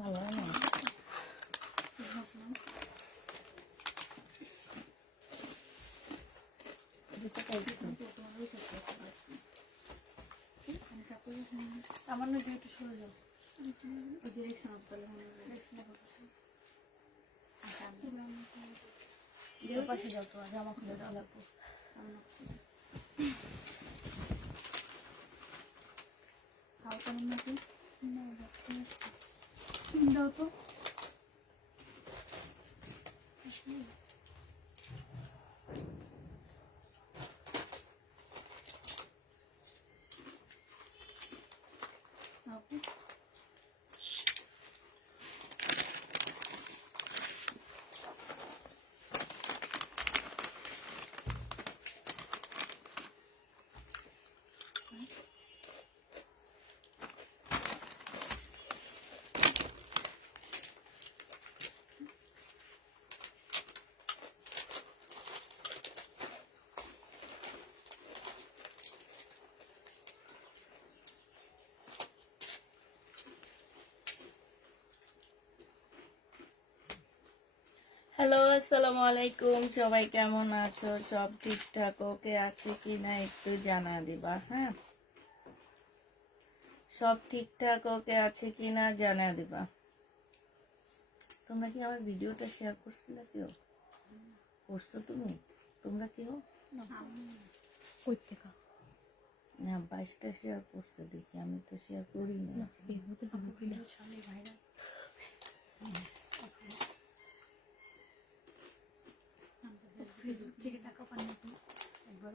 ভালো হয় না। আমার না একটু সরে যাও, ওই ডিরেকশন অফ করলে মনে হয় পাশে যাও, তো জামা খুলে দেওয়া লাগবে। খাও কেমন নাকি দাও তো। হ্যালো, আসসালামু আলাইকুম। সবাই কেমন আছো? সব ঠিকঠাক ওকে আছে কিনা একটু জানা দিবা। হ্যাঁ, সব ঠিকঠাক ওকে আছে কিনা জানা দিবা। তোমরা কি আমার ভিডিওটা শেয়ার করছিলে? কেউ করছো? তোমরা কেউ কই থেকে? না, 22টা শেয়ার করছে দেখি, আমি তো শেয়ার করি না। ফেসবুকে ভিডিও ছাড়লে ভাইরাল। ফেসবুক থেকে টাকা পান নাকি একবার?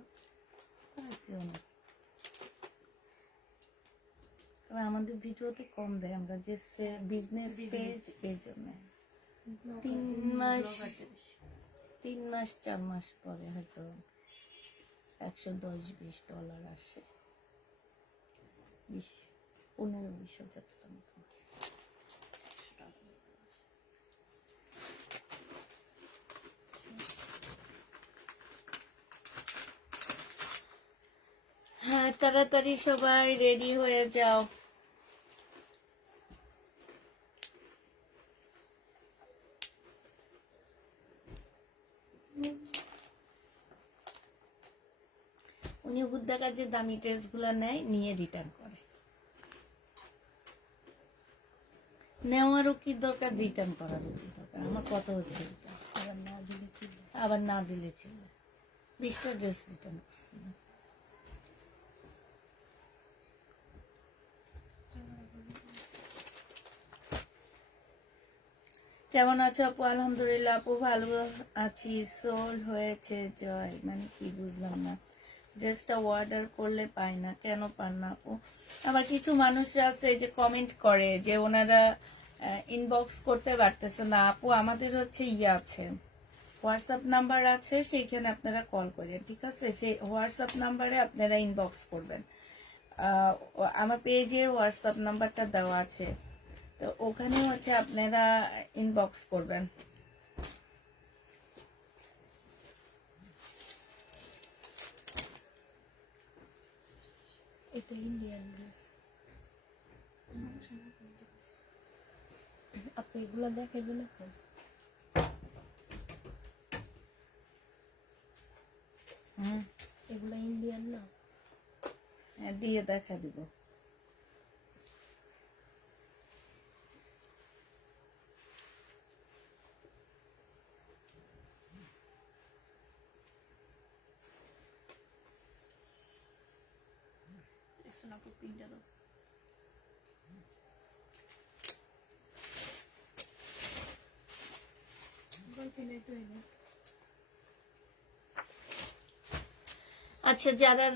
তবে আমাদের ভিডিওতে কম দেয়, আমরা যে বিজনেস পেজ এই জন্য 3 মাস 4 মাস পরে হয়তো $110-20 আসে, 15-20 হাজার টাকা মতো। হ্যাঁ, তাড়াতাড়ি সবাই রেডি হয়ে যাও। উনি হুদ্দাকার যে দামি ড্রেস গুলা নেয়, নিয়ে রিটার্ন করে। নেওয়ারও কি দরকার, রিটার্ন করারও কি দরকার? আমার কত হচ্ছে এটা, আবার না দিলে ছিল 20টা ড্রেস রিটার্ন করছি। কেমন আছো আপু? আলহামদুলিল্লাহ আপু, ভালো আছি। সোল্ড হয়েছে জয় মানে কি বুঝলাম না। ড্রেসটা অর্ডার করলে পাই না, কেন পান না আপু? আবার কিছু মানুষরা আছে যে কমেন্ট করে যে ওনারা ইনবক্স করতে পারতেছে না। আপু আমাদের হচ্ছে আছে, হোয়াটসঅ্যাপ নাম্বার আছে, সেইখানে আপনারা কল করেন, ঠিক আছে? সেই হোয়াটসঅ্যাপ নাম্বারে আপনারা ইনবক্স করবেন। আমার পেজে হোয়াটসঅ্যাপ নাম্বারটা দেওয়া আছে, তো ওখানে হচ্ছে আপনারা ইনবক্স করবেন। এটা ইন্ডিয়ান ড্রেস। আপনি এগুলো দেখাইবেন এখন? এগুলো ইন্ডিয়ান না? হ্যাঁ, দিয়ে দেখা দিব। পিনটা দাও। আচ্ছা, যারা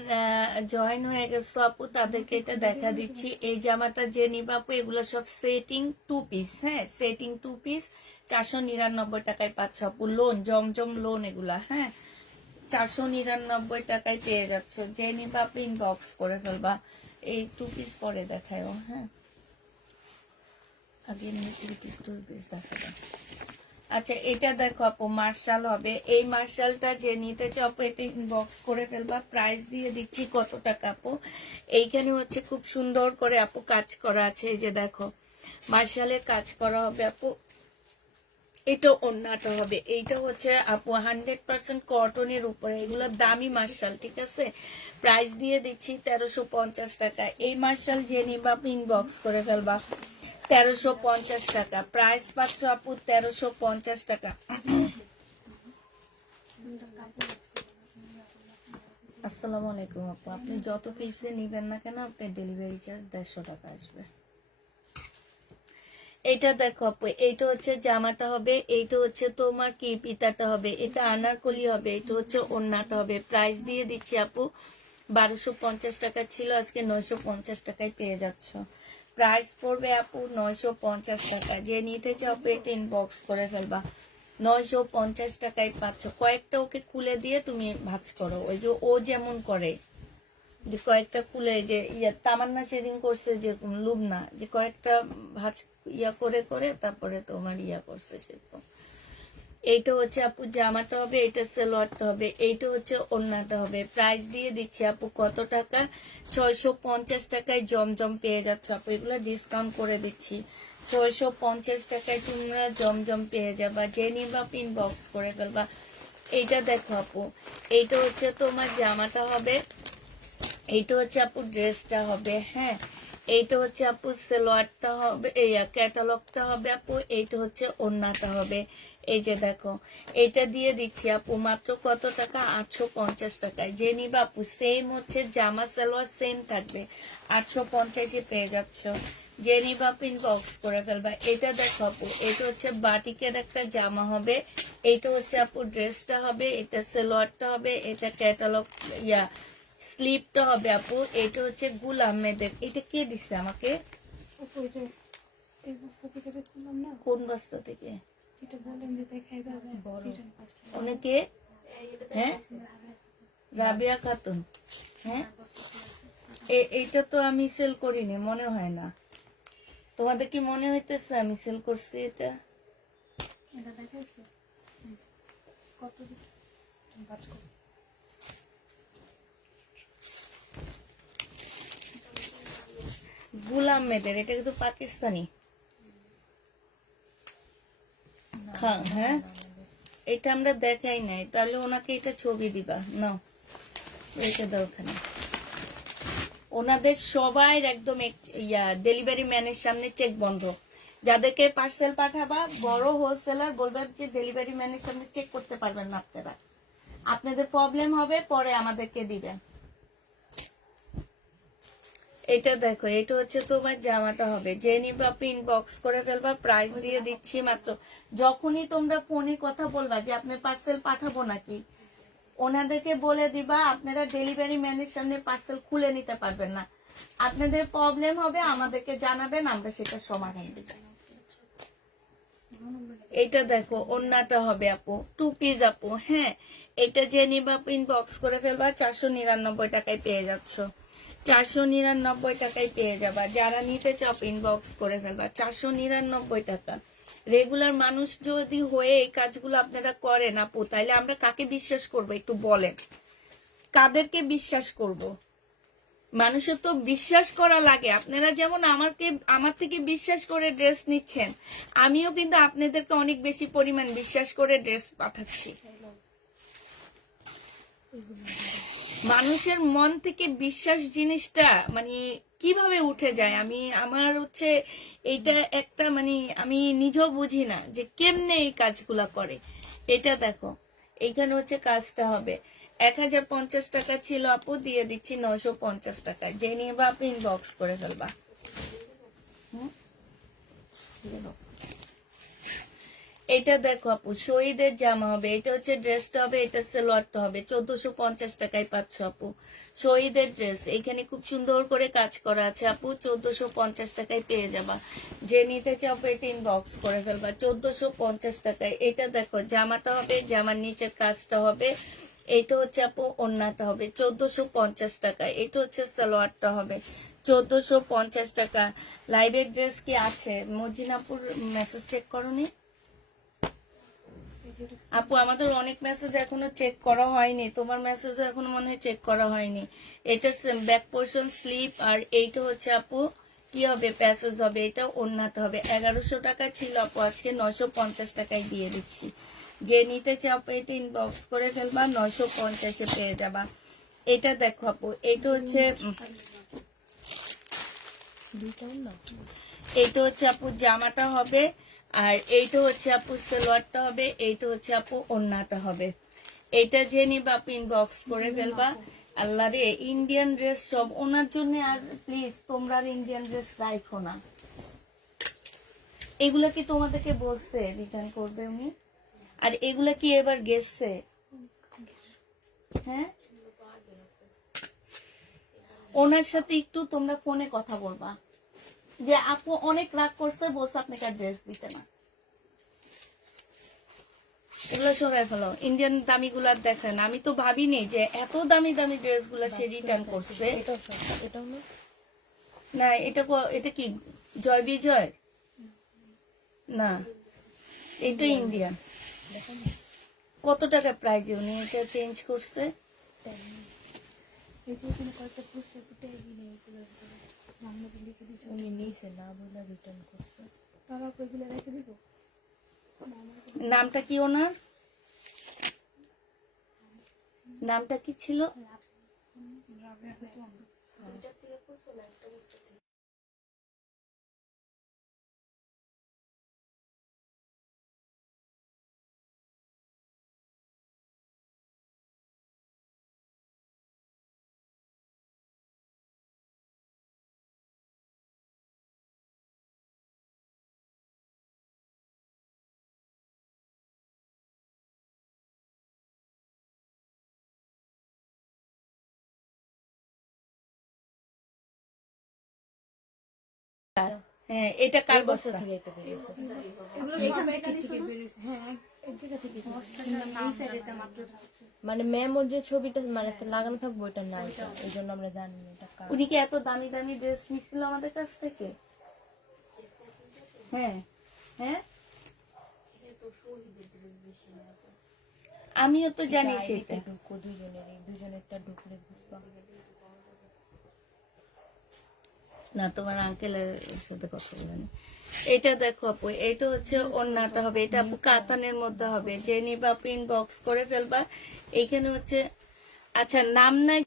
জয়েন হয়ে গেছে আপু, তাদেরকে এটা দেখা দিচ্ছি। এই জামাটা যে নিবা আপু, এগুলো সব সেটিং 2 পিস। হ্যাঁ, সেটিং 2 পিস 499 টাকায় পাচ্ছ আপু। লোন, জমজম লোন এগুলা। হ্যাঁ, 499 টাকায় পেয়ে যাচ্ছ। যে নিবা আপু ইনবক্স করে ফেলবা। এই 2 পিস পরে দেখায়। হ্যাঁ, আগে এমনি 2 পিস দেখাবো। আচ্ছা, এটা দেখো আপু, মার্শাল হবে। এই মার্শালটা যে নিতে চাও আপু, এটা ইনবক্স করে ফেলবা। প্রাইস দিয়ে দিচ্ছি কত টাকা আপু। এইখানে হচ্ছে খুব সুন্দর করে আপু কাজ করা আছে, এই যে দেখো, মার্শালের কাজ করা হবে আপু। এটা ওন্নাটা হবে, এইটা হচ্ছে আপু 100% কটনের উপরে, এগুলো দামি মার্শাল, ঠিক আছে। প্রাইস দিয়ে দিচ্ছি 1350 টাকা। এই মার্শাল যে নিবা ইনবক্স করে ফেলবা, 1350 টাকা প্রাইস পাচ্ছ আপু, 1350 টাকা। আসসালামু আলাইকুম আপু, আপনি যত পিসে নিবেন না কেন আপনার ডেলিভারি চার্জ 150 টাকা আসবে। এটা দেখো আপু, এইটা হচ্ছে জামাটা হবে, এইটা হচ্ছে তোমার কি পিতাটা হবে, এটা আনারকলি হবে, এটা হচ্ছে ওন্নাটা হবে। প্রাইস দিয়ে দিচ্ছি আপু 1250 টাকা ছিল, আজকে 950 টাকায় পেয়ে যাচ্ছ। প্রাইস পড়বে আপু 950 টাকা। যে নিতে চাও পেট ইনবক্স করে ফেলবা, 950 টাকায় পাচ্ছ। কয়েকটা ওকে খুলে দিয়ে তুমি ভাঁজ করো, ওই যে ও যেমন করে, যে কয়েকটা খুলে, যে তামান্না সেদিন করছে যেরকম লুবনা, যে কয়েকটা ভাজ করে করে তারপরে তোমার করছে সেরকম। এইটা হচ্ছে আপু জামাটা হবে, এইটা সালোয়ারটা হবে, এইটা হচ্ছে ওড়নাটা হবে। প্রাইস দিয়ে দিচ্ছি আপু কত টাকা, 650 টাকায় জমজম পেয়ে যাচ্ছ আপু, এগুলো ডিসকাউন্ট করে দিচ্ছি। 650 টাকায় তোমরা জমজম পেয়ে যাবা, যে নিবা পিন বক্স করে ফেলবা। এইটা দেখো আপু, এইটা হচ্ছে তোমার জামাটা হবে, এইটা হচ্ছে আপু ড্রেসটা হবে, হ্যাঁ। এইটা হচ্ছে আপু সালোয়ারটা হবে, এই ক্যাটালগটা হবে আপু, এইটা হচ্ছে ওড়নাটা হবে। এই যে দেখো, এটা দিয়ে দিচ্ছি আপু মাত্র কত টাকা, 850 টাকায়। যে নিবা আপু সেম হচ্ছে জামা সালোয়ার সেম থাকবে, 850-এ পেয়ে যাচ্ছ। যে নিবা পিন বক্স করে ফেলবা। এটা দেখো আপু, এটা হচ্ছে বাটিকের একটা জামা হবে, এইটা হচ্ছে আপু ড্রেসটা হবে, এটা সালোয়ারটা হবে, এটা ক্যাটালগ স্লিপটা হবে আপু। এটা হচ্ছে গুল আহমেদের, এটা কে দিচ্ছে আমাকে? এই বস্তা থেকে যে খুললাম না, কোন বস্তা থেকে? যেটা বললেন যে দেখাই যাবে রিটার্ন পার্সেল। অনেকে, হ্যাঁ রাবিয়া খাতুন, হ্যাঁ এইটা তো আমি সেল করিনি, মনে হয় না। তোমাদের কি মনে হইতেছে আমি সেল করছি এটা? এটা দেখাইছে কত কাজ করো। গুল আহমেদের, এটা কিন্তু পাকিস্তানি। হ্যাঁ এটা আমরা দেখাই নাই, তাহলে ওনাকে এটা ছবি দিবা, নাও এটা দাও ওখানে। ওনাদের সবাই একদম ডেলিভারি ম্যানের সামনে চেক বন্ধ। যাদেরকে পার্সেল পাঠাবা বড় হোলসেলার বলবে যে ডেলিভারি ম্যানের সামনে চেক করতে পারবেন না আপনারা, আপনাদের প্রবলেম হবে, পরে আমাদেরকে দিবেন। এটা দেখো, এটা হচ্ছে তোমার জামাটা হবে, যে নিবা পিন বক্স করে ফেলবা। প্রাইস দিয়ে দিচ্ছি মাত্র, যখনই তোমরা ফোনে কথা বলবা যে আপনার পার্সেল পাঠাবো নাকি, ওনাদেরকে বলে দিবা আপনারা ডেলিভারি ম্যানের সামনে পার্সেল খুলে নিতে পারবেন না, আপনাদের প্রবলেম হবে, আমাদেরকে জানাবেন, আমরা সেটা সমাধান দিব। এটা দেখো ওন্নাটা হবে আপু, 2 পিস আপু, হ্যাঁ। এটা যে নিবা ইনবক্স করে ফেলবা, 499 টাকায় পেয়ে যাচ্ছ, 499 টাকায় পেয়ে যাবা। যারা নিতে চাও ইনবক্স করে ফেলবা, 499 টাকা। রেগুলার মানুষ যদি হয়ে এই কাজগুলো আপনারা করেন আপু, তাইলে আমরা কাকে বিশ্বাস করবো একটু বলেন, কাদেরকে বিশ্বাস করব? মানুষের তো বিশ্বাস করা লাগে। আপনারা যেমন আমার থেকে বিশ্বাস করে ড্রেস নিচ্ছেন, আমিও কিন্তু আপনাদেরকে অনেক বেশি পরিমাণ বিশ্বাস করে ড্রেস পাঠাচ্ছি। মানুষের মন থেকে বিশ্বাস জিনিসটা মানে কিভাবে উঠে যায়, আমার হচ্ছে এইটা একটা মানে আমি নিজেও বুঝি না যে কেমনে এই কাজগুলা করে। এটা দেখো, এইখানে হচ্ছে কাজটা হবে, 1050 টাকা ছিল আপু, দিয়ে দিচ্ছি 950 টাকা। যে নিবা আপনি ইনবক্স করে ফেলবা। এটা দেখো আপু শহীদের জামা হবে, এটা হচ্ছে ড্রেসটা হবে, এটা সালোয়ারটা হবে, 1450 টাকায় পাচ্ছ আপু শহীদের ড্রেস। এখানে খুব সুন্দর করে কাজ করা আছে আপু, 1450 টাকায় পেয়ে যাবা। যে নিতে চাও এটা ইনবক্স করে ফেলবা, 1450 টাকায়। এটা দেখো জামাটা হবে, জামার নিচের কাজটা হবে, এইটা হচ্ছে আপু ওড়নাটা হবে, 1450 টাকা। এটা হচ্ছে সালোয়ারটা হবে, 1450 টাকা। লাইভের ড্রেস কি আছে? মর্জিনাপুর মেসেজ চেক করনি আপু? আমাদের অনেক মেসেজ এখনো চেক করা হয়নি, তোমার মেসেজ এখনো মনে হয় চেক করা হয়নি। এটা ব্যাক পোর্শন স্লিপ, আর এইটা হচ্ছে আপু কি হবে, প্যাসেজ হবে, এটা ওড়নাটা হবে। 1100 টাকা ছিল আপু, আজকে 950 টাকায় দিয়ে দিচ্ছি। যে নিতে চাও এটা ইনবক্স করে ফেলবা, 950-এ পেয়ে যাবা। এটা দেখো আপু, এটা হচ্ছে এইটা হচ্ছে আপু জামাটা হবে, আর এইটা হচ্ছে আপু সালোয়ারটা হবে, এইটা হচ্ছে আপু ওড়নাটা হবে। এইটা যে নিবা আপু ইনবক্স করে ফেলবা। আল্লাহ রে, ইন্ডিয়ান ড্রেস সব ওনার জন্য। আর প্লিজ তোমরা আর ইন্ডিয়ান ড্রেস রাখো না। এগুলা কি তোমাদেরকে বলছে রিটার্ন করবে উনি? আর এগুলা কি এবার গেছে? হ্যাঁ, ওনার সাথে একটু তোমরা ফোনে কথা বলবা যে আপু অনেক রাগ করছে, বলছে আপনাকে আর ড্রেস দিতে না। এগুলো সরাই ফেলো, ইন্ডিয়ান দামি গুলা দেখেন। আমি তো ভাবিনি যে এত দামি দামি ড্রেস গুলা সে রিটার্ন করছে। না, এটা কি জয় বিজয়? না, এটা ইন্ডিয়ান। কত টাকা প্রাইস উনি এটা চেঞ্জ করছে? উনি নিয়েছে না বলে রিটার্ন করছে। বাবা ওইগুলো রেখে দিব। নামটা কি ওনার? নামটা কি ছিল? হ্যাঁ, এটা কার বস্তা? থেকে এটা বেরিয়েছে। মানে ম্যাম ওর যে ছবিটা মানে লাগানো থাকবে ওটা না, এটা এই জন্য আমরা জানি না এটা কার। উনি কি এত দামি দামি ড্রেস নিছিল আমাদের কাছ থেকে? হ্যাঁ, হ্যাঁ, আমিও তো জানি সেটা। ঢুকো দুজনেরটা ঢুকলে বুঝবা। না, তোমার আঙ্কেলের সাথে কথা বলেনি। এটা দেখো আপু, এটা হচ্ছে ওড়নাটা হবে, এটা আপু কাতানের মধ্যে হবে। যে নিবা আপু ইনবক্স করে ফেলবা। এইখানে হচ্ছে, আচ্ছা নাম নাই।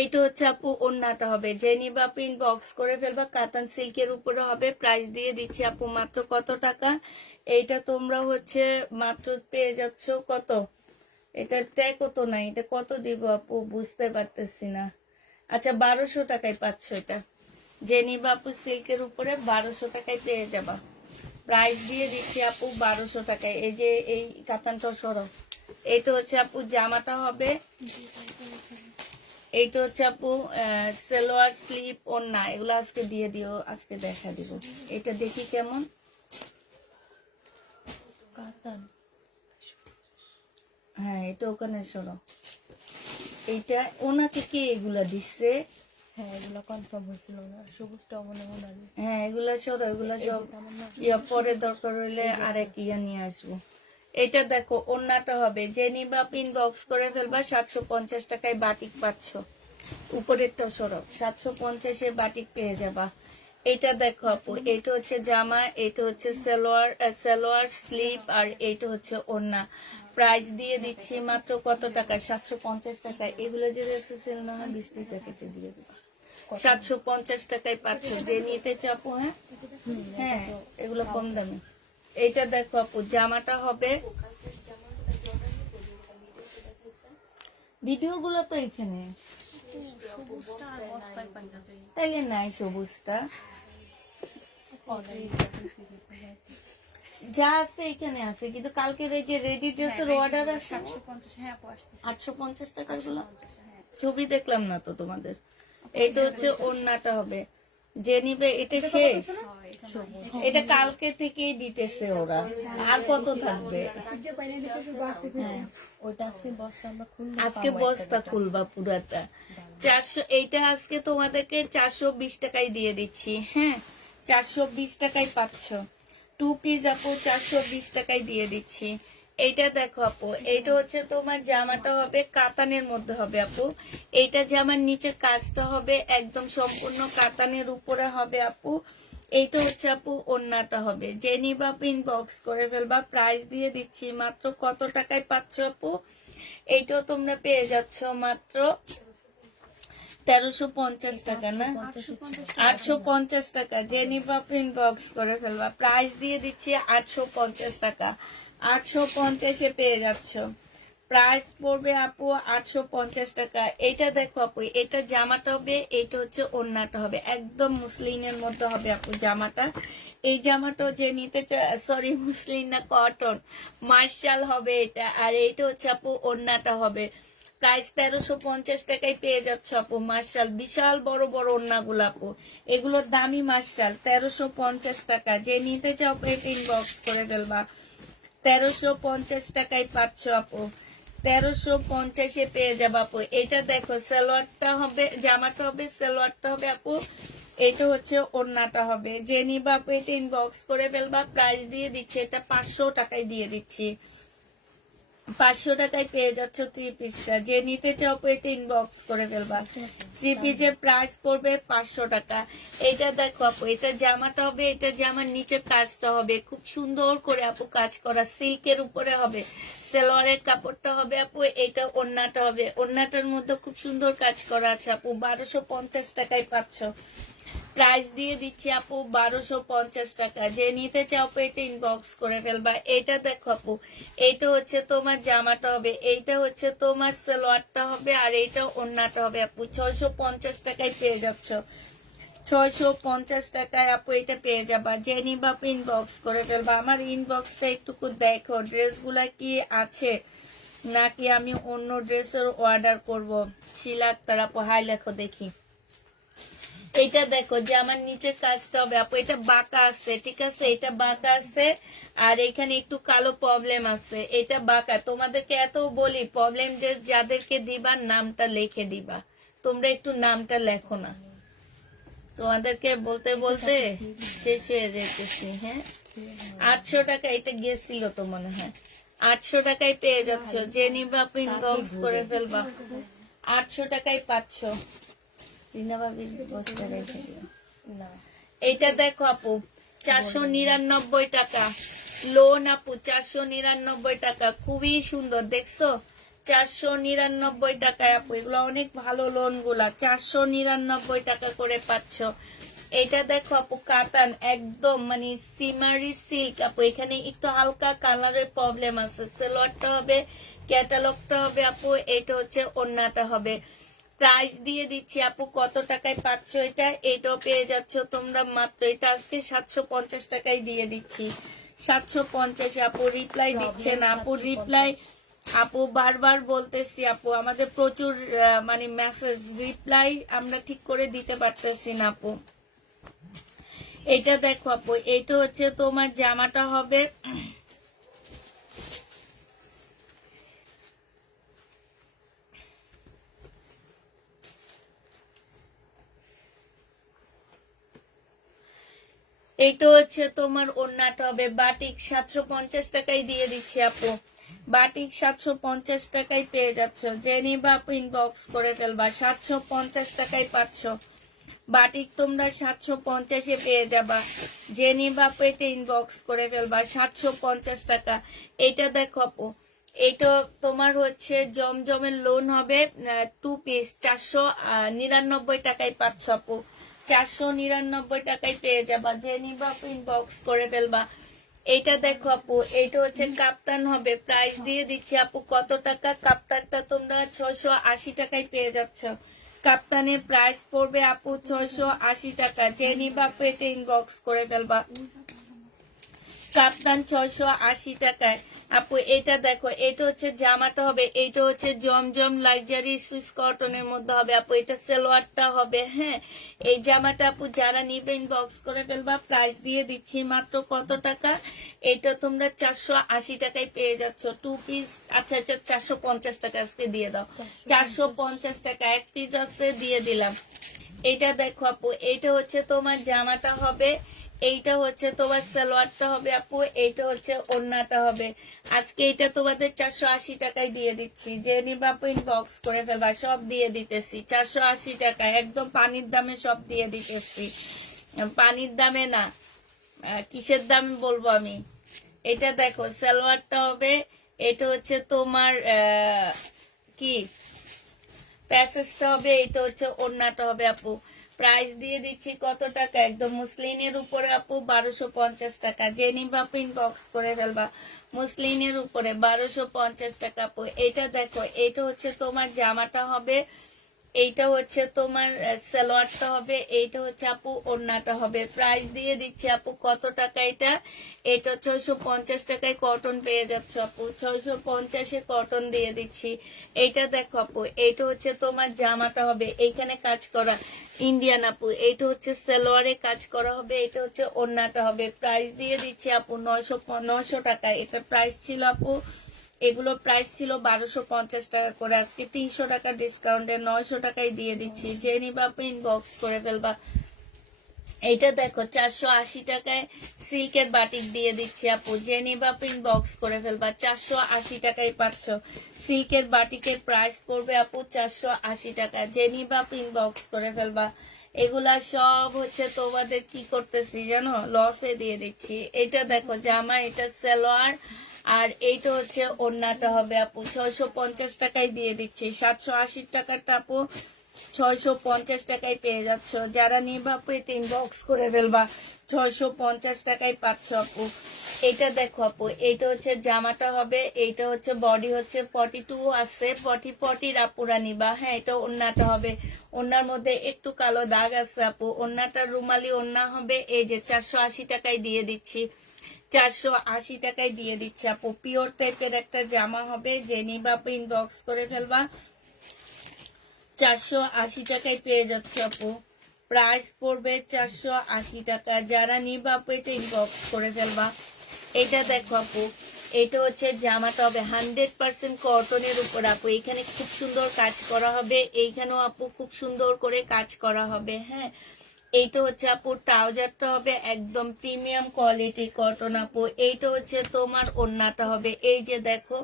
এইটা হচ্ছে আপু ওড়নাটা হবে। যে নিবা আপু ইনবক্স করে ফেলবা। কাতান সিল্কের উপরে হবে। প্রাইস দিয়ে দিচ্ছি আপু মাত্র কত টাকা? এইটা তোমরা হচ্ছে মাত্র পেয়ে যাচ্ছ কত? এটার ট্যাগ কত নাই, এটা কত দিব আপু বুঝতে পারতেছি না। আচ্ছা 1200 টাকায় পাচ্ছ এটা। যে নিবা আপু সিল্কের উপরে 1200 টাকায় পেয়ে যাবা। প্রাইস দিয়ে দিচ্ছি আপু 1200 টাকায়। এই যে এই কাতানটা সরো। এইটা হচ্ছে আপু জামাটা হবে। এইটা হচ্ছে আপু সালোয়ার স্লিপ ওড়না, এগুলো আজকে দিয়ে দিও, আজকে দেখা দিব। এটা দেখি কেমন। কাতান হ্যাঁ, এটা ওখানে সরো। এইটা ওনাকে কে এগুলা দিচ্ছে? হ্যাঁ এগুলো কনফার্ম হয়েছিল না, সবুজটাও মনে হয় ওনারই। হ্যাঁ, এগুলা সরো, এগুলা সব ইয়া পরে দরকার হইলে আরেক ইয়া নিয়ে আসবো। এটা দেখো ওড়নাটা হবে। যে নিবা ইনবক্স করে ফেলবা। 750 টাকায় বাটিক পাচ্ছ। উপরেরটা সরব 750-এ বাটিক পেয়ে যাবা। এটা দেখো আপু, এটা হচ্ছে জামা, এটা হচ্ছে সালোয়ার স্লিপ, আর এটা হচ্ছে ওড়না। প্রাইস দিয়ে দিচ্ছি মাত্র কত টাকা? 750 টাকা। এগুলো যে সেল না হয় 20 টাকাতে দিয়ে দেবো। 750 টাকায় পাচ্ছ। যে নিতে চাপো। হ্যাঁ, হ্যাঁ, এগুলো কম দামে। এইটা দেখো আপু, জামাটা হবে। ভিডিও গুলো তো এখানে তাইলে নাই সবুজটা। যা আছে এখানে আছে, কিন্তু কালকের এই যে রেডি ড্রেসের অর্ডার আছে 850 টাকার গুলো ছবি দেখলাম না তো তোমাদের। এইটা হচ্ছে ওড়নাটা হবে, যে নিবে এটা শেষ, এটা কালকে থেকেই দিতেছে ওরা, আর কত থাকবে? ওটা আজকে বস্তা আমরা খুলবো, আজকে বস্তা খুলবা পুরাটা 400, এইটা আজকে তোমাদেরকে 420 টাকায় দিয়ে দিচ্ছি। হ্যাঁ, 420 টাকায় পাচ্ছ 2 পিস আপু, 420 টাকায় দিয়ে দিচ্ছি। এইটা দেখো আপু, এইটা হচ্ছে তোমার জামাটা হবে কাতানের মধ্যে হবে আপু। এইটা জামার নিচে কাজটা হবে একদম সম্পূর্ণ কাতানের উপরে হবে আপু। এইটা হচ্ছে আপু ওড়নাটা হবে, যে নিবা ইনবক্স করে ফেলবা। প্রাইস দিয়ে দিচ্ছি মাত্র কত টাকায় পাচ্ছ আপু? এইটাও তোমরা পেয়ে যাচ্ছ মাত্র 1350 টাকা, না 850 টাকা। যে নিবা ইনবক্স করে ফেলবা, প্রাইস দিয়ে দিচ্ছি 850 টাকা। 850-এ পেয়ে যাচ্ছ, প্রাইস পড়বে আপু 850 টাকা। এইটা দেখো আপু, এটা জামাটা হবে, এইটা হচ্ছে ওড়নাটা হবে, একদম মুসলিনের মধ্যে হবে আপু জামাটা। এই জামাটা যে নিতে সরি মুসলিন না, কটন মার্শাল হবে এটা। আর এইটা হচ্ছে আপু ওড়নাটা হবে, প্রাইস 1350 টাকায় পেয়ে যাচ্ছ আপু। মার্শাল বিশাল বড় বড় ওড়নাগুলো আপু, এগুলোর দামি মার্শাল 1350 টাকা। যে নিতে চাও ইনবক্স করে ফেলবা, 1350 টাকায় পাচ্ছ আপু, 1350-এ পেয়ে যাবো আপু। এটা দেখো সালোয়ারটা হবে, জামাটা হবে, সালোয়ারটা হবে আপু, এটা হচ্ছে ওড়নাটা হবে। যে নিবা আপু এটা ইনবক্স করে ফেলবা, প্রাইস দিয়ে দিচ্ছি এটা 500 টাকায় দিয়ে দিচ্ছি। 500 টাকায় পেয়ে যাচ্ছ 3 পিসটা। যে নিতে চাও এটা ইনবক্স করে ফেলবা। 3 পিসের প্রাইস পড়বে 500 টাকা। এটা দেখো আপু, এটা জামাটা হবে, এটা জামার নিচের কাজটা হবে খুব সুন্দর করে আপু, কাজ করা সিল্কের উপরে হবে। সালোয়ারের কাপড়টা হবে আপু, এটা ওড়নাটা হবে, ওড়নাটার মধ্যে খুব সুন্দর কাজ করা আছে আপু। 1250 টাকায় পাচ্ছ, প্রাইস দিয়ে দিচ্ছি আপু 1250 টাকা। যে নিতে চাও এটা ইনবক্স করে ফেলবা। এটা দেখো আপু, এইটা হচ্ছে তোমার জামাটা হবে, এইটা হচ্ছে তোমার সালোয়ারটা হবে, আর এইটা ওড়নাটা হবে আপু। 650 টাকায় পেয়ে যাচ্ছ, 650 টাকায় আপু এটা পেয়ে যাবা। যে নিবা আপু ইনবক্স করে ফেলবা। আমার ইনবক্সটা একটু দেখো, ড্রেসগুলা কি আছে নাকি আমি অন্য ড্রেসের অর্ডার করব। শিলা আক্তার আপু হাই লেখো দেখি। এটা দেখো যে আমার নিচের কাজটা হবে আপু, এটা বাঁকা আছে, ঠিক আছে, এটা বাঁকা আছে, আর এখানে একটু কালো প্রবলেম আছে, এটা বাঁকা। তোমাদেরকে এত বলি, প্রবলেম ড্রেস যাদেরকে দিবা নামটা লিখে দিবা, তোমরা একটু নামটা লেখো না, তোমাদেরকে বলতে বলতে শেষ হয়ে যেতেছি। হ্যাঁ, 800 টাকা এটা গেছিল তো মনে হয়, 800 টাকায় পেয়ে যাচ্ছ। যে নিবা আপু ইনবক্স করে ফেলবা, 800 টাকায় পাচ্ছ। এইটা দেখো আপু 499 টাকা, লোন আপু 499 টাকা, খুবই সুন্দর দেখছো, 499 টাকায় আপু। এগুলো অনেক ভালো লোন গুলা, 499 টাকা করে পাচ্ছ। এটা দেখো আপু কাতান, একদম মানে সিমারি সিল্ক আপু। এখানে একটু হালকা কালারের প্রবলেম আছে। সালোয়ারটা হবে, ক্যাটালগটা হবে আপু, এটা হচ্ছে ওড়নাটা হবে। প্রাইস দিয়ে দিচ্ছি আপু কত টাকায় পাচ্ছ এটা? এটাও পেয়ে যাচ্ছ তোমরা মাত্র, এটা আজকে 750 টাকায় দিয়ে দিচ্ছি। 750 আপু রিপ্লাই দিচ্ছে না আপু, রিপ্লাই আপু বারবার বলতেছি আপু, আমাদের প্রচুর মানে মেসেজ, রিপ্লাই আমরা ঠিক করে দিতে পারতেছি না আপু। এটা দেখো আপু, এটা হচ্ছে তোমার জামাটা হবে, এইটা হচ্ছে তোমার ওড়নাটা হবে। বাটিক 750 টাকায় দিয়ে দিচ্ছি আপু, বাটিক 750 টাকায় পেয়ে যাচ্ছ। যে নিবা আপু ইনবক্স করে ফেলবা, 750 টাকায় পাচ্ছ বাটিক তোমরা, 750-এ পেয়ে যাবা। যে নিবা আপু এটা ইনবক্স করে ফেলবা, 750 টাকা। এইটা দেখো আপু, এইটা তোমার হচ্ছে জমজমের লোন হবে 2 পিস, 499 টাকায় পাচ্ছ আপু, 499 টাকায় পেয়ে যাবা। যে নিবা আপু ইনবক্স করে ফেলবা। এইটা দেখো আপু, এইটা হচ্ছে কাপ্তান হবে, প্রাইস দিয়ে দিচ্ছি আপু কত টাকা? কাপ্তানটা তোমরা 680 টাকায় পেয়ে যাচ্ছ, কাপ্তানের প্রাইস পড়বে আপু 680 টাকা। যে নিবা আপু এটা ইনবক্স করে ফেলবা। কাপ্তান 680 টাকায় আপু। এটা দেখো, এটা হচ্ছে জামাটা হবে, এটা হচ্ছে জমজম লাক্সারি সুইস কটনের মধ্যে হবে আপু। এটা সালোয়ারটা হবে। হ্যাঁ, এই জামাটা আপু যারা নিবে ইনবক্স করে ফেলবা। প্রাইস দিয়ে দিচ্ছি মাত্র কত টাকা? এটা তোমরা 480 টাকায় পেয়ে যাচ্ছ 2 পিস। আচ্ছা আচ্ছা, 450 টাকা আজকে দিয়ে দাও। 450 টাকা এক পিস আছে, দিয়ে দিলাম। এটা দেখো আপু, এটা হচ্ছে তোমার জামাটা হবে, এইটা হচ্ছে তোমার সালোয়ারটা হবে আপু, এইটা হচ্ছে ওড়নাটা হবে। আজকে এটা তোমাদের 480 টাকায় দিয়ে দিচ্ছি। যে নিবা আপু ইনবক্স করে ফেলবা। সব দিয়ে দিতেছি 480 টাকায়, একদম পানির দামে সব দিয়ে দিতেছি। পানির দামে না, কিসের দামে বলবো আমি। এটা দেখো সালোয়ারটা হবে, এটা হচ্ছে তোমার কি প্যাসেজটা হবে, এটা হচ্ছে ওড়নাটা হবে আপু। প্রাইস দিয়ে দিচ্ছি কত টাকা? একদম মুসলিনের উপরে আপু 1250 টাকা। যে নিবা আপু ইনবক্স করে ফেলবা। মুসলিনের উপরে 1250 টাকা আপু। এটা দেখো, এটা হচ্ছে তোমার জামাটা হবে, এইটা হচ্ছে তোমার সালোয়ারটা হবে, এইটা হচ্ছে আপু ওড়নাটা হবে। প্রাইস দিয়ে দিচ্ছি আপু কত টাকা? এটা 650 টাকায় কটন পেয়ে যাচ্ছে আপু। 650-এ কটন দিয়ে দিচ্ছি। এইটা দেখো আপু, এইটা হচ্ছে তোমার জামাটা হবে, এইখানে কাজ করা ইন্ডিয়ান আপু। এইটা হচ্ছে সালোয়ারে কাজ করা হবে, এটা হচ্ছে ওড়নাটা হবে। প্রাইস দিয়ে দিচ্ছি আপু 900 টাকা। এটা প্রাইস ছিল আপু, এগুলোর প্রাইস ছিল 1250 টাকা করে। আজকে 300 টাকা ডিসকাউন্টে 900 টাকায় দিয়ে দিচ্ছি। যে নিবা আপু ইনবক্স করে ফেলবা। এইটা দেখো 480 টাকায় সিল্কের বাটিক দিয়ে দিচ্ছি আপু। যে নিবা আপু ইনবক্স করে ফেলবা। 480 টাকায় পাচ্ছ। সিল্কের বাটিকের প্রাইস পড়বে আপু 480 টাকা। যে নিবা আপু ইনবক্স করে ফেলবা। এগুলা সব হচ্ছে তোমাদের কি করতেছি জানো, লসে দিয়ে দিচ্ছি। এটা দেখো জামা, এটা সালোয়ার, আর এইটা হচ্ছে ওড়নাটা হবে আপু। 650 টাকায় দিয়ে দিচ্ছি। 780 টাকাটা আপু 650 টাকায় পেয়ে যাচ্ছ। যারা নিবা আপু এটা ইনবক্স করে ফেলবা। 650 টাকায় পাচ্ছ আপু। এটা দেখো আপু, এইটা হচ্ছে জামাটা হবে, এইটা হচ্ছে বডি হচ্ছে 42 আছে, 40 আপুরা নিবা। হ্যাঁ, এটা ওড়নাটা হবে, ওড়নার মধ্যে একটু কালো দাগ আছে আপু। ওড়নাটা রুমালি ওড়না হবে। এই যে 480 টাকায় দিয়ে দিচ্ছি। 480 টাকায় দিয়ে দিচ্ছি আপু। পিওর টাইপের একটা জামা হবে। যে নিবা আপু ইনবক্স করে ফেলবা। 480 টাকায় পেয়ে যাচ্ছে আপু। প্রাইস পড়বে 480 টাকা। যারা নিবা আপু এটা ইনবক্স করে ফেলবা। এটা দেখো আপু, এটা হচ্ছে জামাটা হবে 100% কটনের উপর আপু। এখানে খুব সুন্দর কাজ করা হবে, এইখানেও আপু খুব সুন্দর করে কাজ করা হবে। হ্যাঁ, এইটা হচ্ছে আপু ট্রাউজারটা হবে একদম প্রিমিয়াম কোয়ালিটি কটন আপু। এইটা হচ্ছে তোমার ওড়নাটা হবে। এই যে দেখো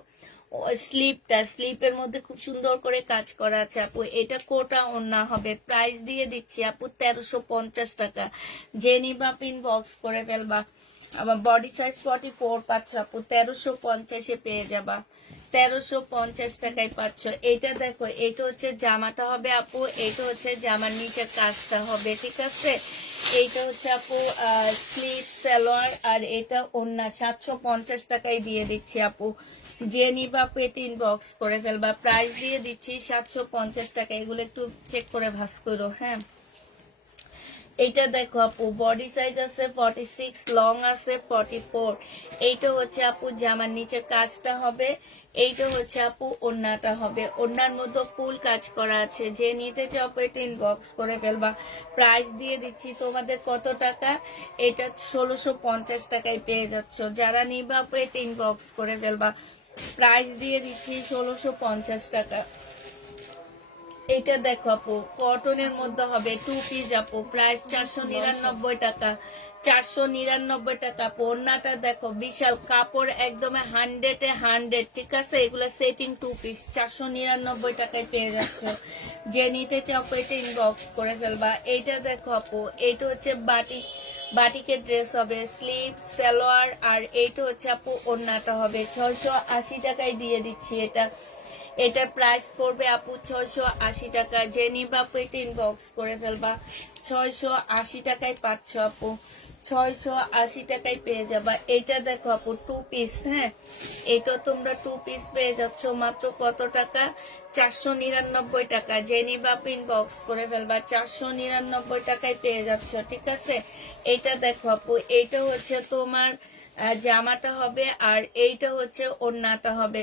স্লিপের মধ্যে খুব সুন্দর করে কাজ করা আছে আপু। এটা কোটা ওড়না হবে। প্রাইস দিয়ে দিচ্ছি আপু 1350 টাকা। যে নিবা ইনবক্স করে ফেলবা। আবার বডি সাইজ 44 পাচ্ছ আপু। 1350-এ পেয়ে যাবা। 1350 টাকায় পাচ্ছ। এইটা দেখো, এইটা হচ্ছে জামাটা হবে আপু, এইটা হচ্ছে জামার নিচের কাজটা হবে। ঠিক আছে, এইটা হচ্ছে আপু স্লিভ সালোয়ার, আর এটা ওড়না। 750 টাকায় দিয়ে দিচ্ছি আপু। যে নিবা আপু এটা ইনবক্স করে ফেলবা। প্রাইস দিয়ে দিচ্ছি 750 টাকা। এগুলো একটু চেক করে ভাস করো। হ্যাঁ, এইটা দেখো আপু, বডি সাইজ আছে 46, লং আছে 44। এইটা হচ্ছে আপু জামার নিচে কাজটা হবে, এইটা হচ্ছে আপু ওড়নাটা হবে। ওড়নার মধ্যে ফুল কাজ করা আছে। যে নিতে চাও এটা ইনবক্স করে ফেলবা। প্রাইস দিয়ে দিচ্ছি তোমাদের কত টাকা? এটা 1650 টাকায় পেয়ে যাচ্ছ। যারা নিবা আপু এটা ইনবক্স করে ফেলবা। প্রাইস দিয়ে দিচ্ছি 1650 টাকা। এটা দেখো আপু, কটনের মধ্যে হবে 2 পিস আপু। প্রাইস 499 টাকা। 499 টাকা আপু। ওড়নাটা দেখো, বিশাল কাপড়, একদম 100-এ 100। ঠিক আছে, এগুলো সেটিং 2 পিস 499 টাকায় পেয়ে যাচ্ছ। যে নিতে চাও এটা ইনবক্স করে ফেলবা। এইটা দেখো আপু, এইটা হচ্ছে বাটিকের ড্রেস হবে, স্লিভ সালোয়ার, আর এইটা হচ্ছে আপু ওড়নাটা হবে। 680 টাকায় দিয়ে দিচ্ছি এটা। এটার প্রাইস পড়বে আপু 680 টাকা। যে নিবা আপু এটা ইনবক্স করে ফেলবা। 680 টাকায় পাচ্ছ আপু। 680 টাকায় পেয়ে যাবা। এটা দেখো আপু 2 পিস, হ্যাঁ এটা তোমরা 2 পিস পেয়ে যাচ্ছ মাত্র কত টাকা, 499 টাকা। যে নিবা ইনবক্স করে ফেলবা, 499 টাকায় পেয়ে যাচ্ছ, ঠিক আছে। এটা দেখো আপু, এইটা হচ্ছে তোমার জামাটা হবে, আর এইটা হচ্ছে ওড়নাটা হবে,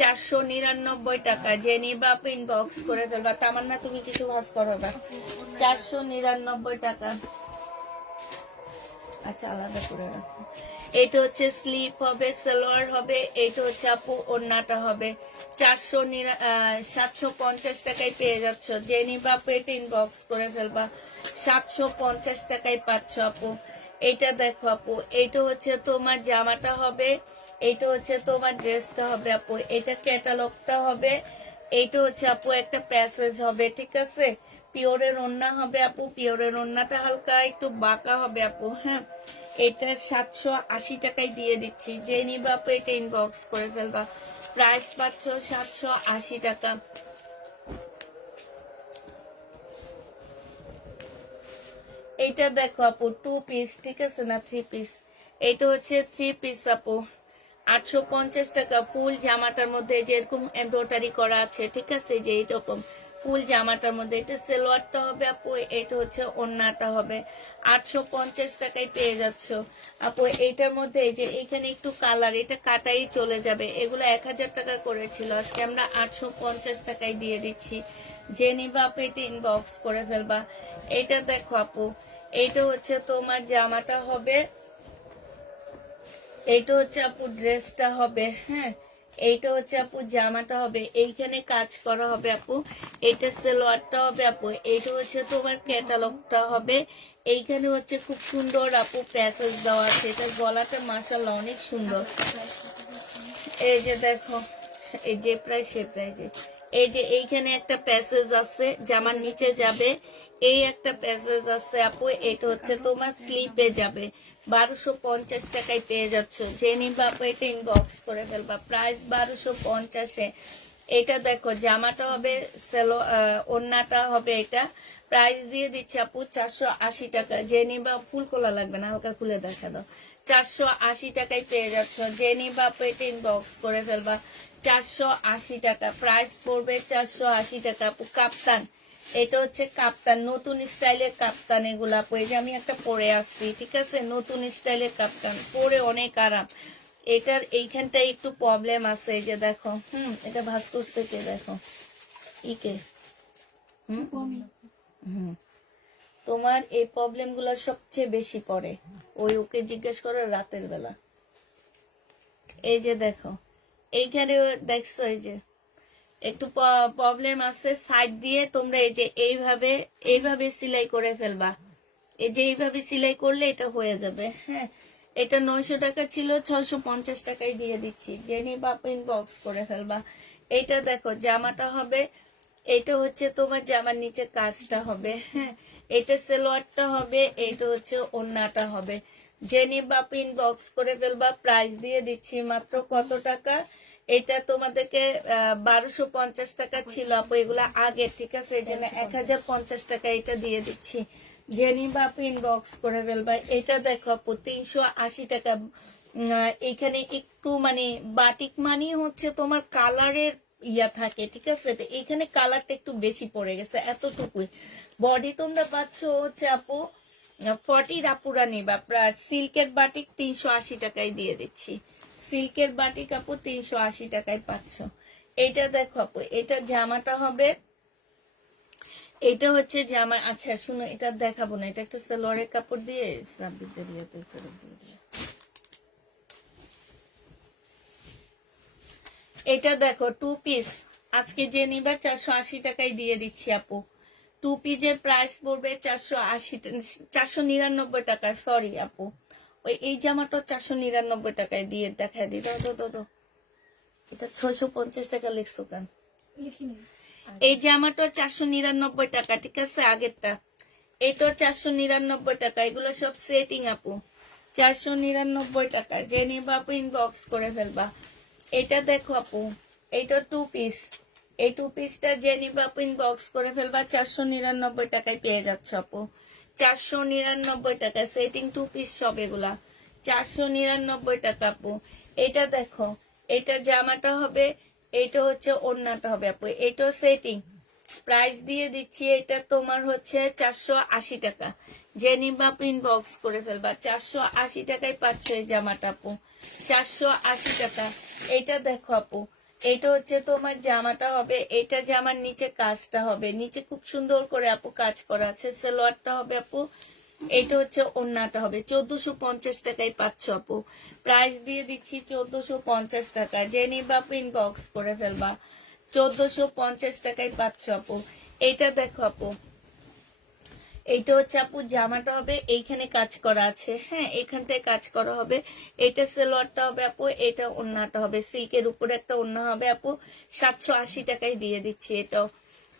499 টাকা। যে নিবা ইনবক্স করে ফেলবা। তামান্না তুমি কিছু ভাজ করো না, 499 টাকা। আচ্ছা আলাদা করে রাখো। এটা হচ্ছে স্লিপ হবে, সালোয়ার হবে, এটা হচ্ছে আপু ওড়নাটা হবে। 750 টাকায় পেয়ে যাচ্ছ। যে নিবা আপু এটা ইনবক্স করে ফেলবা, 750 টাকায় পাচ্ছ আপু। এটা দেখো আপু, এটা হচ্ছে তোমার জামাটা হবে, এটা হচ্ছে তোমার ড্রেসটা হবে আপু, এটা ক্যাটালগটা হবে, এইটা হচ্ছে আপু একটা প্যাসেজ হবে, ঠিক আছে। পিওরের ওড়না হবে আপু, পিওরের ওড়নাটা হালকা একটু বাঁকা হবে আপু, হ্যাঁ। এটা 780 টাকায় দিয়ে দিচ্ছি। যে নিবা আপু এটা ইনবক্স করে ফেলবা, প্রাইস পাচ্ছ 780 টাকা। এইটা দেখো আপু 2 পিস, ঠিক আছে না 3 পিস। এটা হচ্ছে 3 পিস আপু, 850 টাকা। ফুল জামাটার মধ্যে যেরকম এমব্রয়ডারি করা আছে, ঠিক আছে, যে এইরকম ফুল জামাটার মধ্যে। এটা সালোয়ারটা হবে আপু, এটা হচ্ছে ওড়নাটা হবে, 850 টাকায় পেয়ে যাচ্ছ আপু। এইটার মধ্যে এই যে এখানে একটু কালার, এটা কাটাই চলে যাবে, এগুলো 1000 টাকা করেছিল, আজকে আমরা 850 টাকায় দিয়ে দিচ্ছি। যে নিবা আপু এটা ইনবক্স করে ফেলবা। এটা দেখো আপু, এইটা হচ্ছে তোমার জামাটা হবে, এইটা হচ্ছে আপু ড্রেসটা হবে, হ্যাঁ এইটা হচ্ছে আপু জামাটা হবে, এইখানে কাজ করা হবে আপু। এটা সালোয়ারটা হবে আপু, এইটা হচ্ছে তোমার ক্যাটালগটা হবে। এইখানে হচ্ছে খুব সুন্দর আপু প্যাসেজ দেওয়া আছে, এটা গলাটা মাশাআল্লাহ অনেক সুন্দর। এই যে দেখো, এই যে প্রাইস সে প্রাইজে, এই যে এইখানে একটা প্যাসেজ আছে, জামার নিচে যাবে, এই একটা প্যাসেজ আছে আপু, এটা হচ্ছে তোমার স্লিপে যাবে, 1250 টাকায় পেয়ে যাচ্ছ। যে নিবা আপু এটা ইনবক্স করে ফেলবা, প্রাইস 1250-এ। এটা দেখো জামাটা হবে, ওড়নাটা হবে, এটা প্রাইস দিয়ে দিচ্ছে আপু 480 টাকা। যে নিবা, ফুল কোলা লাগবে না, হালকা খুলে দেখা দাও, 480 টাকায় পেয়ে যাচ্ছ। যে নিবা আপু এটা ইনবক্স করে ফেলবা, 480 টাকা প্রাইস পড়বে, 480 টাকা আপু। কাপ্তান, এটা হচ্ছে কাপ্তান, নতুন স্টাইলের কাপ্তান এগুলা আপু। এই যে আমি একটা পরে আসছি, ঠিক আছে, নতুন স্টাইলের কাপ্তান, পরে অনেক আরাম। এটার এইখানটায় একটু প্রবলেম আছে, এই যে দেখো, এটা ভাঁজ করছে কে, দেখো ইকে, তোমার এই প্রবলেম গুলো সবচেয়ে বেশি পড়ে, ওকে জিজ্ঞেস করো রাতের বেলা। এই যে দেখো এইখানে দেখছো, এই যে একটু প্রবলেম আছে সাইড দিয়ে, তোমরা এই যে এইভাবে সেলাই করে ফেলবা, এই যে এইভাবে সেলাই করলে এটা হয়ে যাবে, হ্যাঁ। এটা 900 টাকা ছিল, 650 টাকায় দিয়ে দিচ্ছি। যে নিবা ইনবক্স করে ফেলবা। এইটা দেখো জামাটা হবে, এটা হচ্ছে তোমার জামার নিচে কাজটা হবে, হ্যাঁ। এটা সালোয়ারটা হবে, এটা হচ্ছে ওড়নাটা হবে। যে নিবা ইনবক্স করে ফেলবা, প্রাইস দিয়ে দিচ্ছি মাত্র কত টাকা, এটা তোমাদেরকে 1250 টাকা ছিল আপু, এগুলা আগে, ঠিক আছে, এই জন্য 1050 টাকা এটা দিয়ে দিচ্ছি। যে নিবা আপু ইনবক্স করে ফেলবা। এটা দেখো আপু 380 টাকা। এখানে একটু মানে বাটিক মানি হচ্ছে তোমার কালারের ইয়া থাকে, ঠিক আছে, তো এখানে কালারটা একটু বেশি পড়ে গেছে, এতটুকুই। বডি তোমরা পাচ্ছ হচ্ছে আপু 40 আপুরা নিবা, প্রায় সিল্কের বাটিক 380 টাকায় দিয়ে দিচ্ছি। সিল্কের বাটিক আপু 380 টাকায় পাচ্ছ। এটা দেখো আপু, এটা জামাটা হবে, এটা হচ্ছে জামা। আচ্ছা শুনো, এটা দেখাবো না, এটা একটা সালোয়ারের কাপড় দিয়ে সাবিদের দিয়ে করে দিয়ে দিই। এটা দেখো 2 পিস, আজকে যে নিবা 480 টাকায় দিয়ে দিচ্ছি আপু। 2 পিসের প্রাইস পড়বে 499 টাকা, সরি আপু, ওই এই জামাটা 499 টাকায় দিয়ে দেখা দিই, দাও। এটা 650 টাকা লিখছো কেন? এই জামাটা 499 টাকা, ঠিক আছে, আগেরটা। এটা 499 টাকা, এগুলো সব সেটিং আপু, 499 টাকা। যে নিবা আপু ইনবক্স করে ফেলবা। এটা দেখো আপু, এটা 2 পিস, এই 2 পিসটা যে নিবা আপু ইনবক্স করে ফেলবা, 499 টাকায় পেয়ে যাচ্ছ আপু। 499 টাকা, সেটিং 2 পিস সব এগুলা 499 টাকা আপু। এটা দেখো, এটা জামাটা হবে, এটা হচ্ছে ওড়নাটা হবে আপু, এটা সেটিং প্রাইস দিয়ে দিচ্ছি। এটা তোমার হচ্ছে 480 টাকা, যে নিবা ইনবক্স করে ফেলবা। 480 টাকায় পাচ্ছ এই জামাটা আপু, 480 টাকা। এটা দেখো আপু, এটা হচ্ছে তোমার জামাটা হবে, এটা জামার নিচে কাজটা হবে, নিচে খুব সুন্দর করে আপু কাজ করা আছে। সালোয়ারটা হবে আপু, এটা হচ্ছে ওড়নাটা হবে। 1450 টাকায় পাচ্ছ আপু, প্রাইস দিয়ে দিচ্ছি 1450 টাকা। যে নিবা ইনবক্স করে ফেলবা, 1450 টাকায় পাচ্ছ আপু। এইটা দেখো আপু, এইটা হচ্ছে আপু জামাটা হবে, এইখানে কাজ করা আছে, হ্যাঁ এখানটায় কাজ করা হবে। এটা সালোয়ারটা হবে আপু, এটা ওড়নাটা হবে, সিল্কের উপরে একটা ওড়না হবে আপু। 780 টাকায় দিয়ে দিচ্ছি এটাও।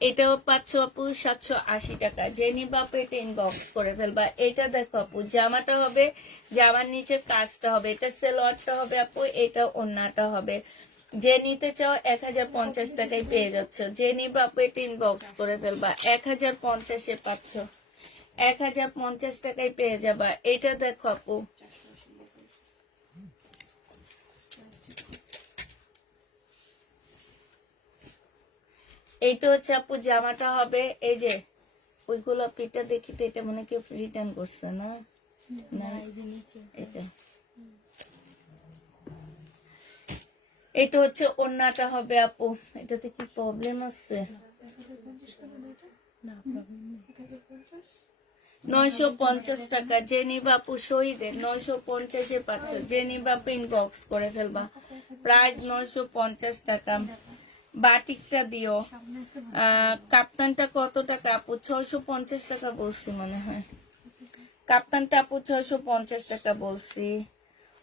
এটাও পাচ্ছ আপু 780 টাকা। যে নিবা আপু এটা ইনবক্স করে ফেলবা। এটা দেখো আপু, জামাটা হবে, জামার নিচে কাজটা হবে, এটা সালোয়ারটা হবে আপু, এটা ওড়নাটা হবে। যে নিতে চাও 1050 টাকায় পেয়ে যাচ্ছ। যে নিবা আপু এটা ইনবক্স করে ফেলবা, 1050-এ পাচ্ছ, 1050 টাকায় পেয়ে যাবা। এটা দেখো আপু, এইটা হচ্ছে আপু জামাটা হবে। এই যে ওইগুলো পিঠা দেখি তো, এটা মনে কেউ রিটার্ন করছে না, না এটা, এটা হচ্ছে ওড়নাটা হবে আপু। এটাতে কি প্রবলেম আছে? 950 টাকা। যে নিবা আপু শহীদের 950-এ পাচ্ছ। যে নিবা আপু ইনবক্স করে ফেলবা, প্রাইস 950 টাকা। বাটিকটা দিও। কাপ্তানটা কত টাকা আপু? 650 টাকা বলছি মনে হয়। কাপ্তানটা আপু 650 টাকা বলছি।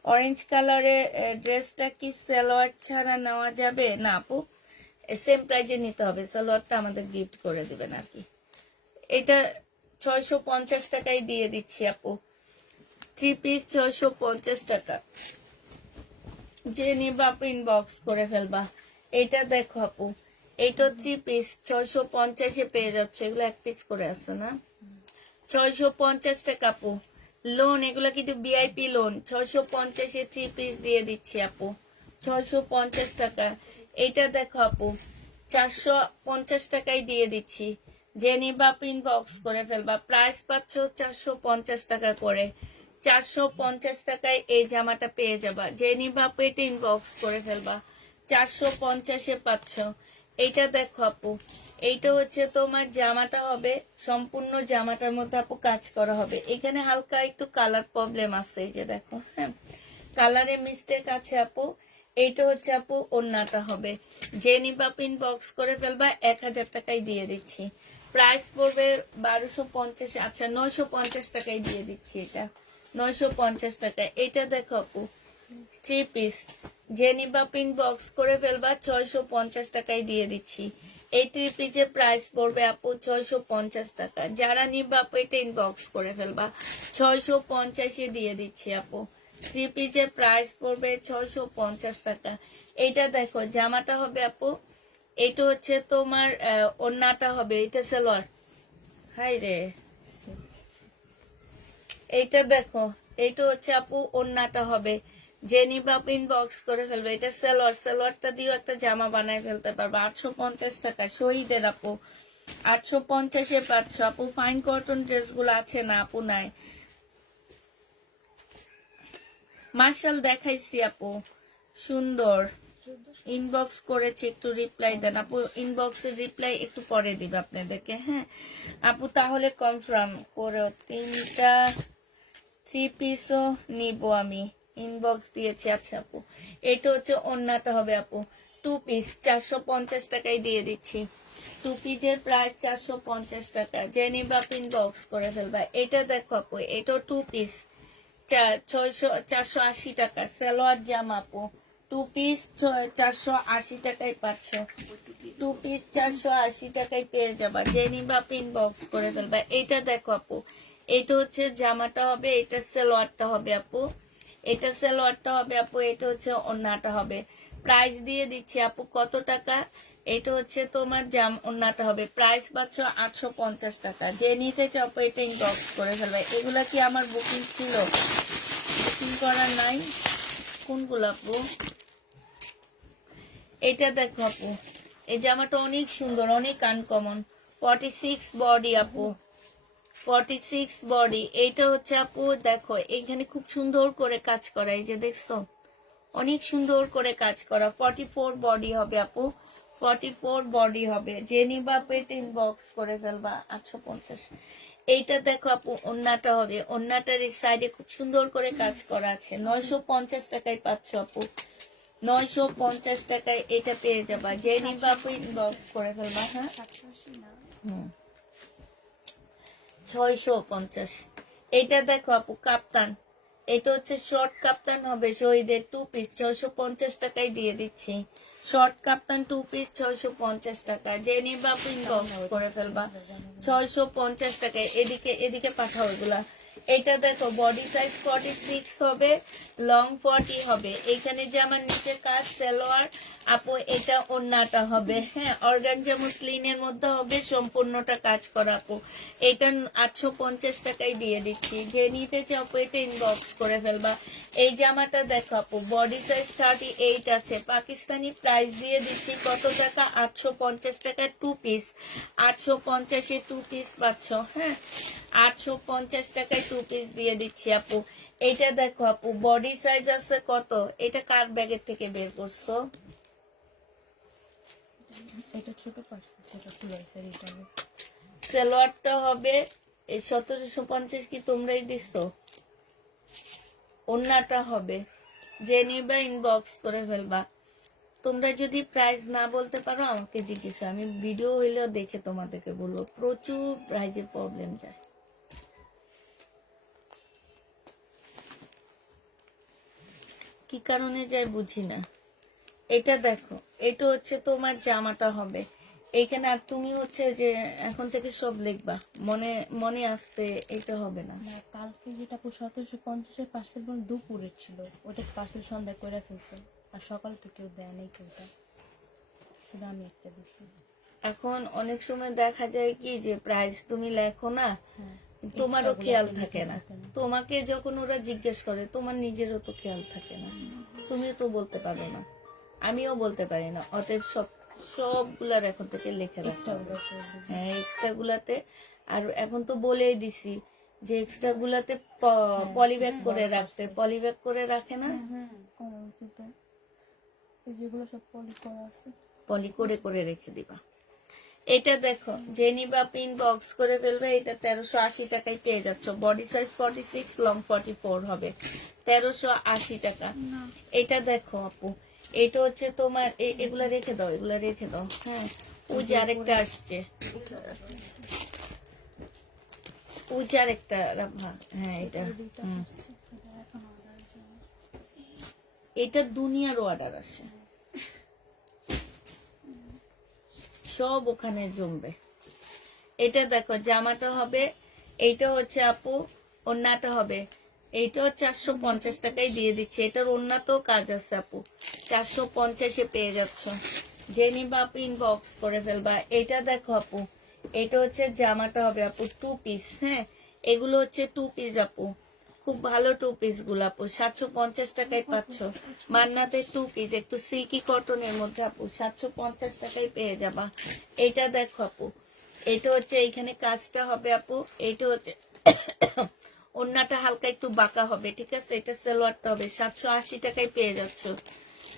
অরেঞ্জ কালারে ড্রেসটা কি সালোয়ার ছাড়া নেওয়া যাবে? না আপু, সেম প্রাইজে নিতে হবে, সালোয়ারটা আমাদের গিফট করে দিবেন আর কি। এটা 650 টাকায় দিয়ে দিচ্ছি আপু, 3 পিস 650 টাকা। যে নিবা আপু ইনবক্স করে ফেলবা। এটা দেখো আপু, এটা 3 পিস 650-এ পেয়ে যাচ্ছে। এগুলো 1 পিস করে আছে না, 650 টাকা আপু। লোন, এগুলো কিন্তু ভিআইপি লোন। 650-এ 3 পিস দিয়ে দিচ্ছি আপু, 650 টাকা। এইটা দেখো আপু, 450 টাকায় দিয়ে দিচ্ছি। যে নিবা ইনবক্স করে ফেলবা, প্রাইস পাচ্ছ 450 টাকা করে। 450 টাকায় এই জামাটা পেয়ে যাবা। যে নিবা এটা ইনবক্স করে ফেলবা, 450-এ পাচ্ছ। এইটা দেখো আপু, এইটা হচ্ছে তোমার জামাটা হবে, সম্পূর্ণ জামাটার মধ্যে আপু কাজ করা হবে। এখানে হালকা একটু কালার প্রবলেম আছে, এই যে দেখো, হ্যাঁ কালারে মিস্টেক আছে আপু। এইটা হচ্ছে আপু ওড়নাটা হবে। যে নিবা ইনবক্স করে ফেলবা, 1000 টাকায় দিয়ে দিচ্ছি। প্রাইস পড়বে 1250, আচ্ছা 950 টাকায় দিয়ে দিচ্ছি এটা, 950 টাকা। এটা দেখো আপু 3 পিস। যে নিবা ইনবক্স করে ফেলবা, 650 টাকায় দিয়ে দিচ্ছি। এই 3 পিসের প্রাইস পড়বে আপু 650 টাকা। যারা নিবা আপু এটা ইনবক্স করে ফেলবা, 650-এ দিয়ে দিচ্ছি আপু। 3 পিসের প্রাইস পড়বে 650 টাকা। এটা দেখো জামাটা হবে আপু, এটা হচ্ছে তোমার ওড়নাটা হবে, এটা সালোয়ার। হাই রে, এইটা দেখো, এইটা হচ্ছে আপু ওড়নাটা হবে। যে নিবা ইনবক্স করে ফেলবে। এটা সালোয়ার, সালোয়ারটা দিয়েও একটা জামা বানায় ফেলতে পারবে। 850 টাকা শহীদের আপু, 850-এ পাচ্ছ আপু। ফাইন কটন ড্রেসগুলো আছে না আপু? নাই, মার্শাল দেখাইছি আপু, সুন্দর ইনবক্স করেছি, একটু রিপ্লাই দেন আপু। ইনবক্সের রিপ্লাই একটু পরে দিবে আপনাদেরকে, হ্যাঁ আপু। তাহলে কনফার্ম করো, 3টা 3 পিসও নিব আমি, ইনবক্স দিয়েছি। আচ্ছা আপু, এটা হচ্ছে ওড়নাটা হবে আপু, 2 পিস 450 টাকায় দিয়ে দিচ্ছি। 2 পিসের প্রাইস 450 টাকা। যে নিবা ইনবক্স করে ফেলবা। এটা দেখো আপু, এটাও 2 পিস 480 টাকা। সালোয়ার জামা আপু, 2 পিস 480 টাকায় পাচ্ছ। 2 পিস 480 টাকায় পেয়ে যাবা। যে নিবা ইনবক্স করে ফেলবা। এটা দেখো আপু, এটা হচ্ছে জামাটা হবে, এটা সালোয়ারটা হবে আপু, এটা সালোয়ারটা হবে আপু, এটা হচ্ছে ওড়নাটা হবে। প্রাইস দিয়ে দিচ্ছি আপু কত টাকা। এটা হচ্ছে তোমার জাম ওন্নাটা হবে, প্রাইস পাচ্ছ 850 টাকা। যে নিতে চাও আপু এটা ইনবক্স করে ফেলবে। এগুলা কি আমার বুকিং ছিল? বুকিং করা নাই কোনগুলো আপু? এটা দেখো আপু, এই জামাটা অনেক সুন্দর, অনেক আনকমন। 46 বডি আপু, 46 বডি। এইটা হচ্ছে আপু দেখো এখানে খুব সুন্দর করে কাজ করা, এই যে দেখছো অনেক সুন্দর করে কাজ করা। 44 বডি হবে আপু, 44 বডি হবে। যে নিবা পেট ইনবক্স করে ফেলবা 850। এইটা দেখো আপু ওন্নাটা হবে, ওন্নাটার এই সাইডে খুব সুন্দর করে কাজ করা আছে। 950 টাকায় পাচ্ছ আপু, 950 টাকায় এটা পেয়ে যাবা। যে নিবা আপু ইনবক্স করে ফেলবা। হ্যাঁ 650। এইটা দেখো আপু কাপ্তান, এটা হচ্ছে শর্ট কাপ্তান হবে শহীদের 2 পিস, 650 টাকায় দিয়ে দিচ্ছি। শর্ট কাপ্তান 2 পিস 650 টাকা। যে নিবা আপু ইনবক্স করে ফেলবা 650 টাকায়। এদিকে এদিকে পাঠাও এগুলা। এটা দেখো বডি সাইজ 46 হবে, লং 40 হবে। এখানে যে আমার নিচে কাজ সালোয়ার আপু, এটা ওন্নাটা হবে। হ্যাঁ অর্গানজা মুসলিনের মধ্যে হবে, সম্পূর্ণটা কাজ করা আপু। এটা 850 টাকায় দিয়ে দিচ্ছি। যে নিতে চাও আপু এটা ইনবক্স করে ফেলবা। এই জামাটা দেখো আপু বডি সাইজ 38 আছে, পাকিস্তানি প্রাইস দিয়ে দিচ্ছি কত টাকা? 850 টাকায় 2 পিস, 850-এ 2 পিস পাচ্ছ। হ্যাঁ 850 টাকায় 2 পিস দিয়ে দিচ্ছি আপু। এইটা দেখো আপু বডি সাইজ আছে কত? এটা কার ব্যাগের থেকে বের করছো? এটা ছোট পার্সেল, ছোট খুলাইছে রিটার্ন। সালোয়ারটা হবে এই 1750 কি তোমরাই দিছো? ওন্নাটা হবে। যে নিবা ইনবক্স করে ফেলবা। তোমরা যদি প্রাইস না বলতে পারো আমাকে জিজ্ঞেস, আমি ভিডিও হইলেও দেখে তোমাদেরকে বলবো। প্রচুর প্রাইজে প্রবলেম যায়। কি কারণে যায় বুঝি না। এটা দেখো, এটা হচ্ছে তোমার জামাটা হবে এইখানে। আর তুমি হচ্ছে যে এখন থেকে সব লিখবা, মনে মনে আসছে। এটা হবে না। না কালকে যেটা 1750-এর পার্সেল দুপুরের ছিল, ওটা পার্সেল সন্ধ্যা করে ফেলছে। আর সকাল থেকে কেউ দেয় নাই, কেউটা শুধু আমি একটা দিচ্ছি। এখন অনেক সময় দেখা যায় কি যে প্রাইস তুমি লেখো না, হ্যাঁ তোমারও খেয়াল থাকে না। তোমাকে যখন ওরা জিজ্ঞেস করে তোমার নিজেরও তো খেয়াল থাকে না, তুমিও তো বলতে পারো না, আমিও বলতে পারি না। অতএব সবগুলার এখন থেকে লিখে রাখতে হবে। হ্যাঁ এক্সট্রা গুলাতে। আর এখন তো বলেই দিছি যে এক্সট্রা গুলাতে পলিব্যাগ করে রাখতে। পলিব্যাগ করে রাখে না, যেগুলো সব পলি করা আছে পলি করে করে রেখে দিবা। এটা দেখো যে নিবা পিন বক্স করে ফেলবে। এটা 1380 টাকায় পেয়ে যাচ্ছ। বডি সাইজ 46, লং 44 হবে, 1380 টাকা। এটা দেখো আপু, এটা হচ্ছে তোমার এগুলা রেখে দাও, এগুলা রেখে দাও। হ্যাঁ ওই যে আরেকটা আসছে, ওই যে আরেকটা রাখবা। হ্যাঁ এটা এটা দুনিয়ার অর্ডার আসে, সব ওখানে জমবে। এটা দেখো জামাটা হবে, এইটা হচ্ছে আপু ওন্নাটা হবে। এইটাও 450 টাকায় দিয়ে দিচ্ছে। এটার ওন্নাতেও কাজ আছে আপু, 450-এ পেয়ে যাচ্ছ। যে নিবা আপু ইনবক্স করে ফেলবা। এটা দেখো আপু, এটা হচ্ছে জামাটা হবে আপু 2 পিস। হ্যাঁ এগুলো হচ্ছে 2 পিস আপু, খুব ভালো 2 পিস গুলো আপু 750 টাকায় পাচ্ছ। মান্নাতে 2 পিস একটু সিল্কি কটনের মধ্যে আপু 750 টাকায় পেয়ে যাবা। এটা দেখো আপু, এটা হচ্ছে এইখানে কাজটা হবে আপু। এটা হচ্ছে ওন্নাটা হালকা একটু বাঁকা হবে, ঠিক আছে। এটা সালোয়ারটা হবে 780 টাকায় পেয়ে যাচ্ছ।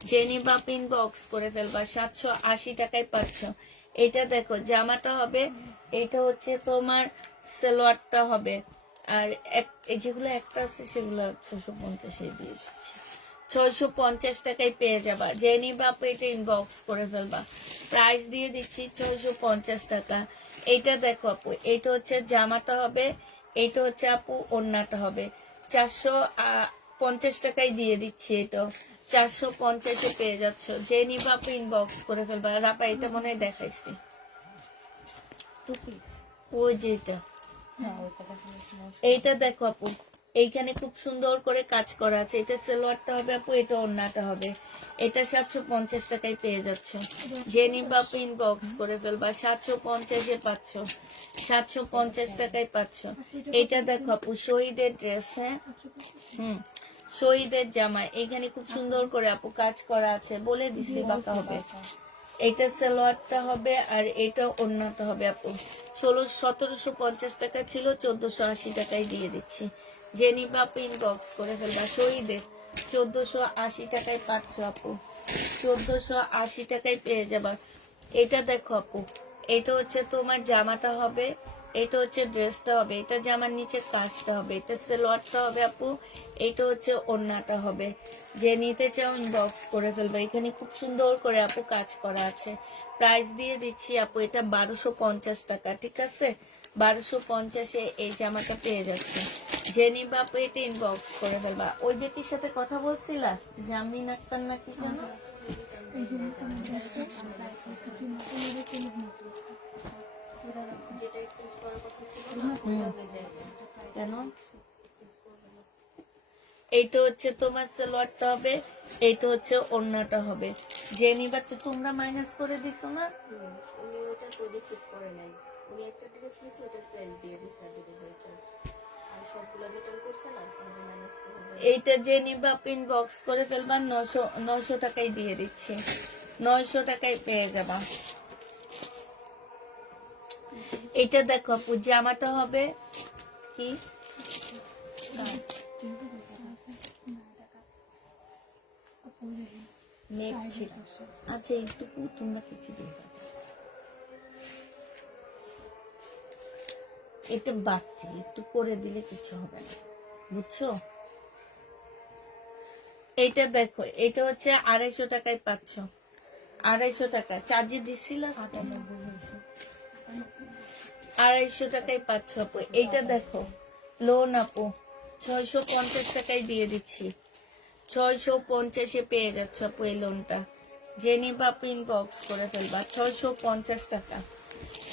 জেনি বা পিন বক্স করে ফেলবা, 780 টাকায় পাচ্ছ। এটা দেখো জামাটা হবে, এটা হচ্ছে তোমার সালোয়ারটা হবে। আর যেগুলো একটা আছে সেগুলো 650-এ দিয়ে দিচ্ছি। 650 টাকায় পেয়ে যাবা। জেনি বাপ এটা ইনবক্স করে ফেলবা। প্রাইস দিয়ে দিচ্ছি 650 টাকা। এইটা দেখো আপু, এটা হচ্ছে জামাটা হবে, এটা হচ্ছে আপু ওন্নাটা হবে। 450 টাকায় দিয়ে দিচ্ছি। এটা 450-এ পেয়ে যাচ্ছ। জেনি বাপ ইনবক্স করে ফেলবা। রাপা এটা মনে হয় দেখাইছি, 2 পিস। ওই যে এটা। হ্যাঁ এইটা দেখো আপু, এইখানে খুব সুন্দর করে কাজ করা আছে। এটা সালোয়ারটা হবে আপু, এটা ওড়নাটা হবে। এটা 750 টাকায় পেয়ে যাচ্ছ। যে নিবা আপু ইনবক্স করে ফেলবা। 750-এ পাচ্ছ, 750 টাকায় পাচ্ছ। এটা দেখো আপু শহীদের ড্রেস, হ্যাঁ শহীদের জামা। এখানে খুব সুন্দর করে আপু কাজ করা আছে, বলে দিছি বাঁকা হবে। এটা সালোয়ারটা হবে আর এটা ওড়নাটা হবে আপু। 1750 টাকা ছিল, 1480 টাকায় দিয়ে দিচ্ছি। যে নিবা আপু ইনবক্স করে ফেলবা। শহীদের 1480 টাকায় পাচ্ছ আপু, 1480 টাকায় পেয়ে যাবা। এটা দেখো আপু, এটা হচ্ছে তোমার জামাটা হবে, এটা হচ্ছে ড্রেসটা হবে, এটা জামার নিচে কাজটা হবে, এটা সালোয়ারটা হবে আপু, এটা হচ্ছে ওড়নাটা হবে। যে নিতে চাও ইনবক্স করে ফেলবে। এখানে খুব সুন্দর করে আপু কাজ করা আছে। প্রাইস দিয়ে দিচ্ছি আপু, এটা 1250 টাকা, ঠিক আছে? 1250-এ এই জামাটা পেয়ে যাচ্ছে। যে নিবা আপু এটা ইনবক্স করে ফেলবা। ওই ব্যক্তির সাথে কথা বলছিলা, জামিন আক্তার নাকি জানো? কেন? এইটা হচ্ছে তোমার সালোয়ারটা হবে, এইটা হচ্ছে ওড়নাটা হবে। যে নিবা তো তোমরা মাইনাস করে দিছো না? উনি ওটা তো রিসিভ করে নাই। উনি একটা ড্রেস নিয়েছে, ওটার প্রাইস দিয়ে দিচ্ছে আর ডেলিভারি চার্জ। আর সবগুলো রিটার্ন করছে না, তাহলে মাইনাস করে দেবে। এইটা যে নিবা ইনবক্স করে ফেলবা। 900 টাকায় দিয়ে দিচ্ছি, 900 টাকায় পেয়ে যাবা। এটা দেখো আপু জামাটা হবে কি নেক ছিল। আচ্ছা এইটুকু তোমরা কিছু দিবে, এটা বাড়তি একটু করে দিলে কিছু হবে না, বুঝছো? এইটা দেখো, এটা হচ্ছে 250 টাকায় পাচ্ছ, 250 টাকা চার্জে দিছিল। 250 টাকায় পাচ্ছ আপু। এইটা দেখো লোন আপু, 650 টাকায় দিয়ে দিচ্ছি, 650-এ পেয়ে যাচ্ছ আপু এই লোনটা। যে নিবা আপু ইনবক্স করে ফেলবা। 650 টাকা,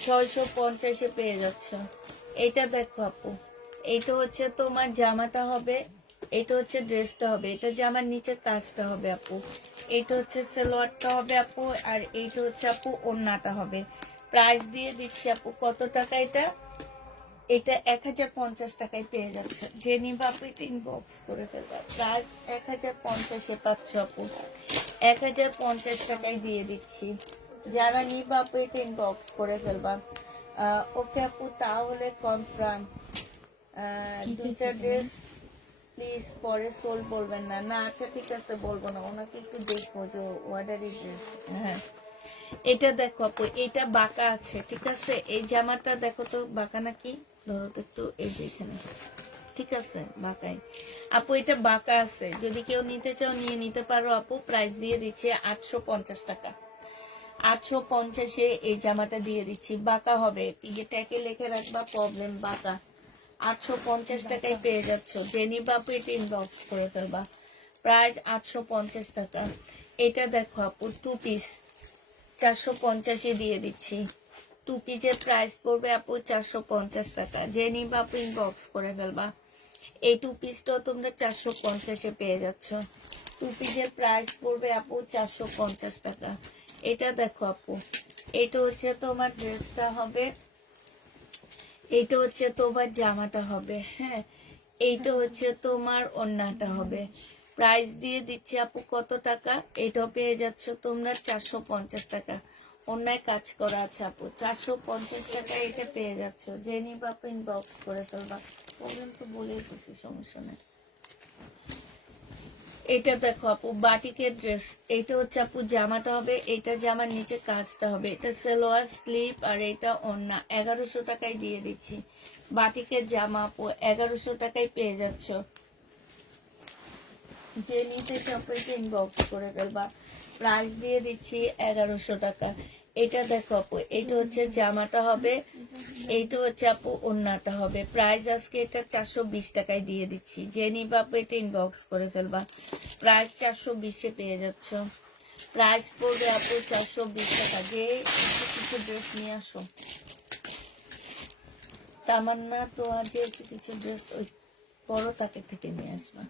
650-এ পেয়ে যাচ্ছ। এটা দেখো আপু, এইটা হচ্ছে তোমার জামাটা হবে, এটা হচ্ছে ড্রেসটা হবে, এটা জামার নিচের কাজটা হবে আপু, এটা হচ্ছে সালোয়ারটা হবে আপু, আর এইটা হচ্ছে আপু ওড়নাটা হবে। প্রাইস দিয়ে দিচ্ছি আপু কত টাকা এটা? এটা 1050 টাকায় পেয়ে যাচ্ছে। যে নিবা আপু এটা ইনবক্স করে ফেলবা। প্রাইস 1050-এ পাচ্ছ আপু, 1050 টাকায় দিয়ে দিচ্ছি। যারা নিবা আপু এটা ইনবক্স করে ফেলবা। ওকে আপু তাহলে কনফার্ম। দুইটা ড্রেস প্লিজ পরে সোল বলবেন না। না আচ্ছা ঠিক আছে বলবো না, ওনাকে একটু দেখবো যে অর্ডারি ড্রেস। হ্যাঁ এটা দেখো আপু, এটা বাঁকা আছে, ঠিক আছে? এই জামাটা দেখো তো বাঁকা নাকি, ধরো তো একটু, এই যে এখানে, ঠিক আছে বাঁকাই আপু, এটা বাঁকা আছে। যদি কেউ নিতে চাও নিয়ে নিতে পারো আপু। প্রাইস দিয়ে দিচ্ছে 850 টাকা, 850-এ এই জামাটা দিয়ে দিচ্ছি। বাঁকা হবে, ট্যাগে লিখে রাখবা প্রবলেম বাঁকা। 850 টাকায় পেয়ে যাচ্ছ। জেনি বাপু এটা ইনবক্স করে ফেলবা। প্রাইস 850 টাকা। এটা দেখো আপু টু পিস, 450-এ দিয়ে দিচ্ছি। টু পিসের প্রাইস পড়বে আপু 450 টাকা। জেনি বাপু ইনবক্স করে ফেলবা। এই টু পিসটাও তোমরা 450-এ পেয়ে যাচ্ছ। টু পিসের প্রাইস পড়বে আপু 450 টাকা। এটা দেখো আপু, এটা হচ্ছে তোমার ড্রেসটা হবে, এইটা হচ্ছে তোমার জামাটা হবে, হ্যাঁ এইটা হচ্ছে তোমার ওড়নাটা হবে। প্রাইস দিয়ে দিচ্ছি আপু কত টাকা? এটাও পেয়ে যাচ্ছ তোমরা 450 টাকা। অন্যায় কাজ করা আছে আপু, 450 টাকা এটা পেয়ে যাচ্ছ। যে নিবা আপু ইনবক্স করে ফেলবা। প্রবলেম তো বলেই দিচ্ছি, সমস্যা নেই। এটা দেখো আপু বাটিকের ড্রেস, এইটা হচ্ছে আপু জামাটা হবে, এটা জামার নিচে কাজটা হবে, এটা সালোয়ার স্লিপ আর এটা ওড়না। 1100 টাকায় দিয়ে দিচ্ছি। বাটিকের জামা আপু 1100 টাকায় পেয়ে যাচ্ছ। যে নিতে চাপেতে ইনবক্স করে ফেলবা। প্রাইস দিয়ে দিচ্ছি 1100 টাকা। এটা দেখো আপু, এটা হচ্ছে জামাটা হবে, এইটা হচ্ছে আপু ওড়নাটা হবে। প্রাইস আজকে এটা 420 টাকায় দিয়ে দিচ্ছি। যে নিবা আপু এটা ইনবক্স করে ফেলবা। প্রাইস 420-এ পেয়ে যাচ্ছ। প্রাইস পড়বে আপু 420 টাকা। যে কিছু ড্রেস নিয়ে আসো তামান্না, তো আজ একটু কিছু ড্রেস পরো তাকে থেকে নিয়ে আসবা।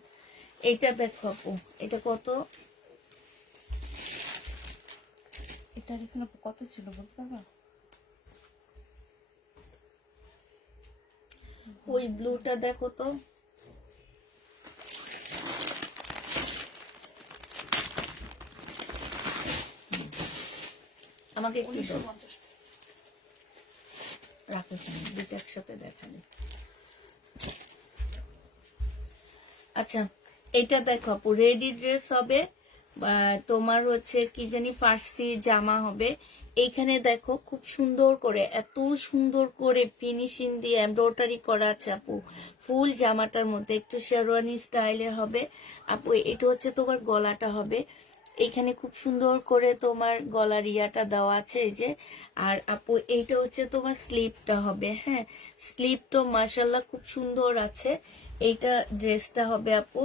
এইটা দেখো আপু, এটা কত? এটার এখানে কত ছিল বলতে পারবা? ওই ব্লুটা দেখো তো। আমাকে একটু দাও। 1950। রাখো এখানে, দুটো একসাথে দেখালে। আচ্ছা, এটা দেখো আপু, রেডি ড্রেস হবে, তোমার হচ্ছে কি জানি ফার্সি জামা হবে। এইখানে দেখো খুব সুন্দর করে, এত সুন্দর করে ফিনিশিং দিয়ে এমব্রয়ডারি করা আছে আপু। ফুল জামাটার মধ্যে একটু শেরওয়ানি স্টাইলে হবে আপু। এটা হচ্ছে তোমার গলাটা হবে, এখানে খুব সুন্দর করে তোমার গলার ইয়াটা দেওয়া আছে এই যে। আর আপু এইটা হচ্ছে তোমার স্লিপটা হবে, হ্যাঁ স্লিপটা মাশাল্লাহ খুব সুন্দর আছে। এইটা ড্রেসটা হবে আপু।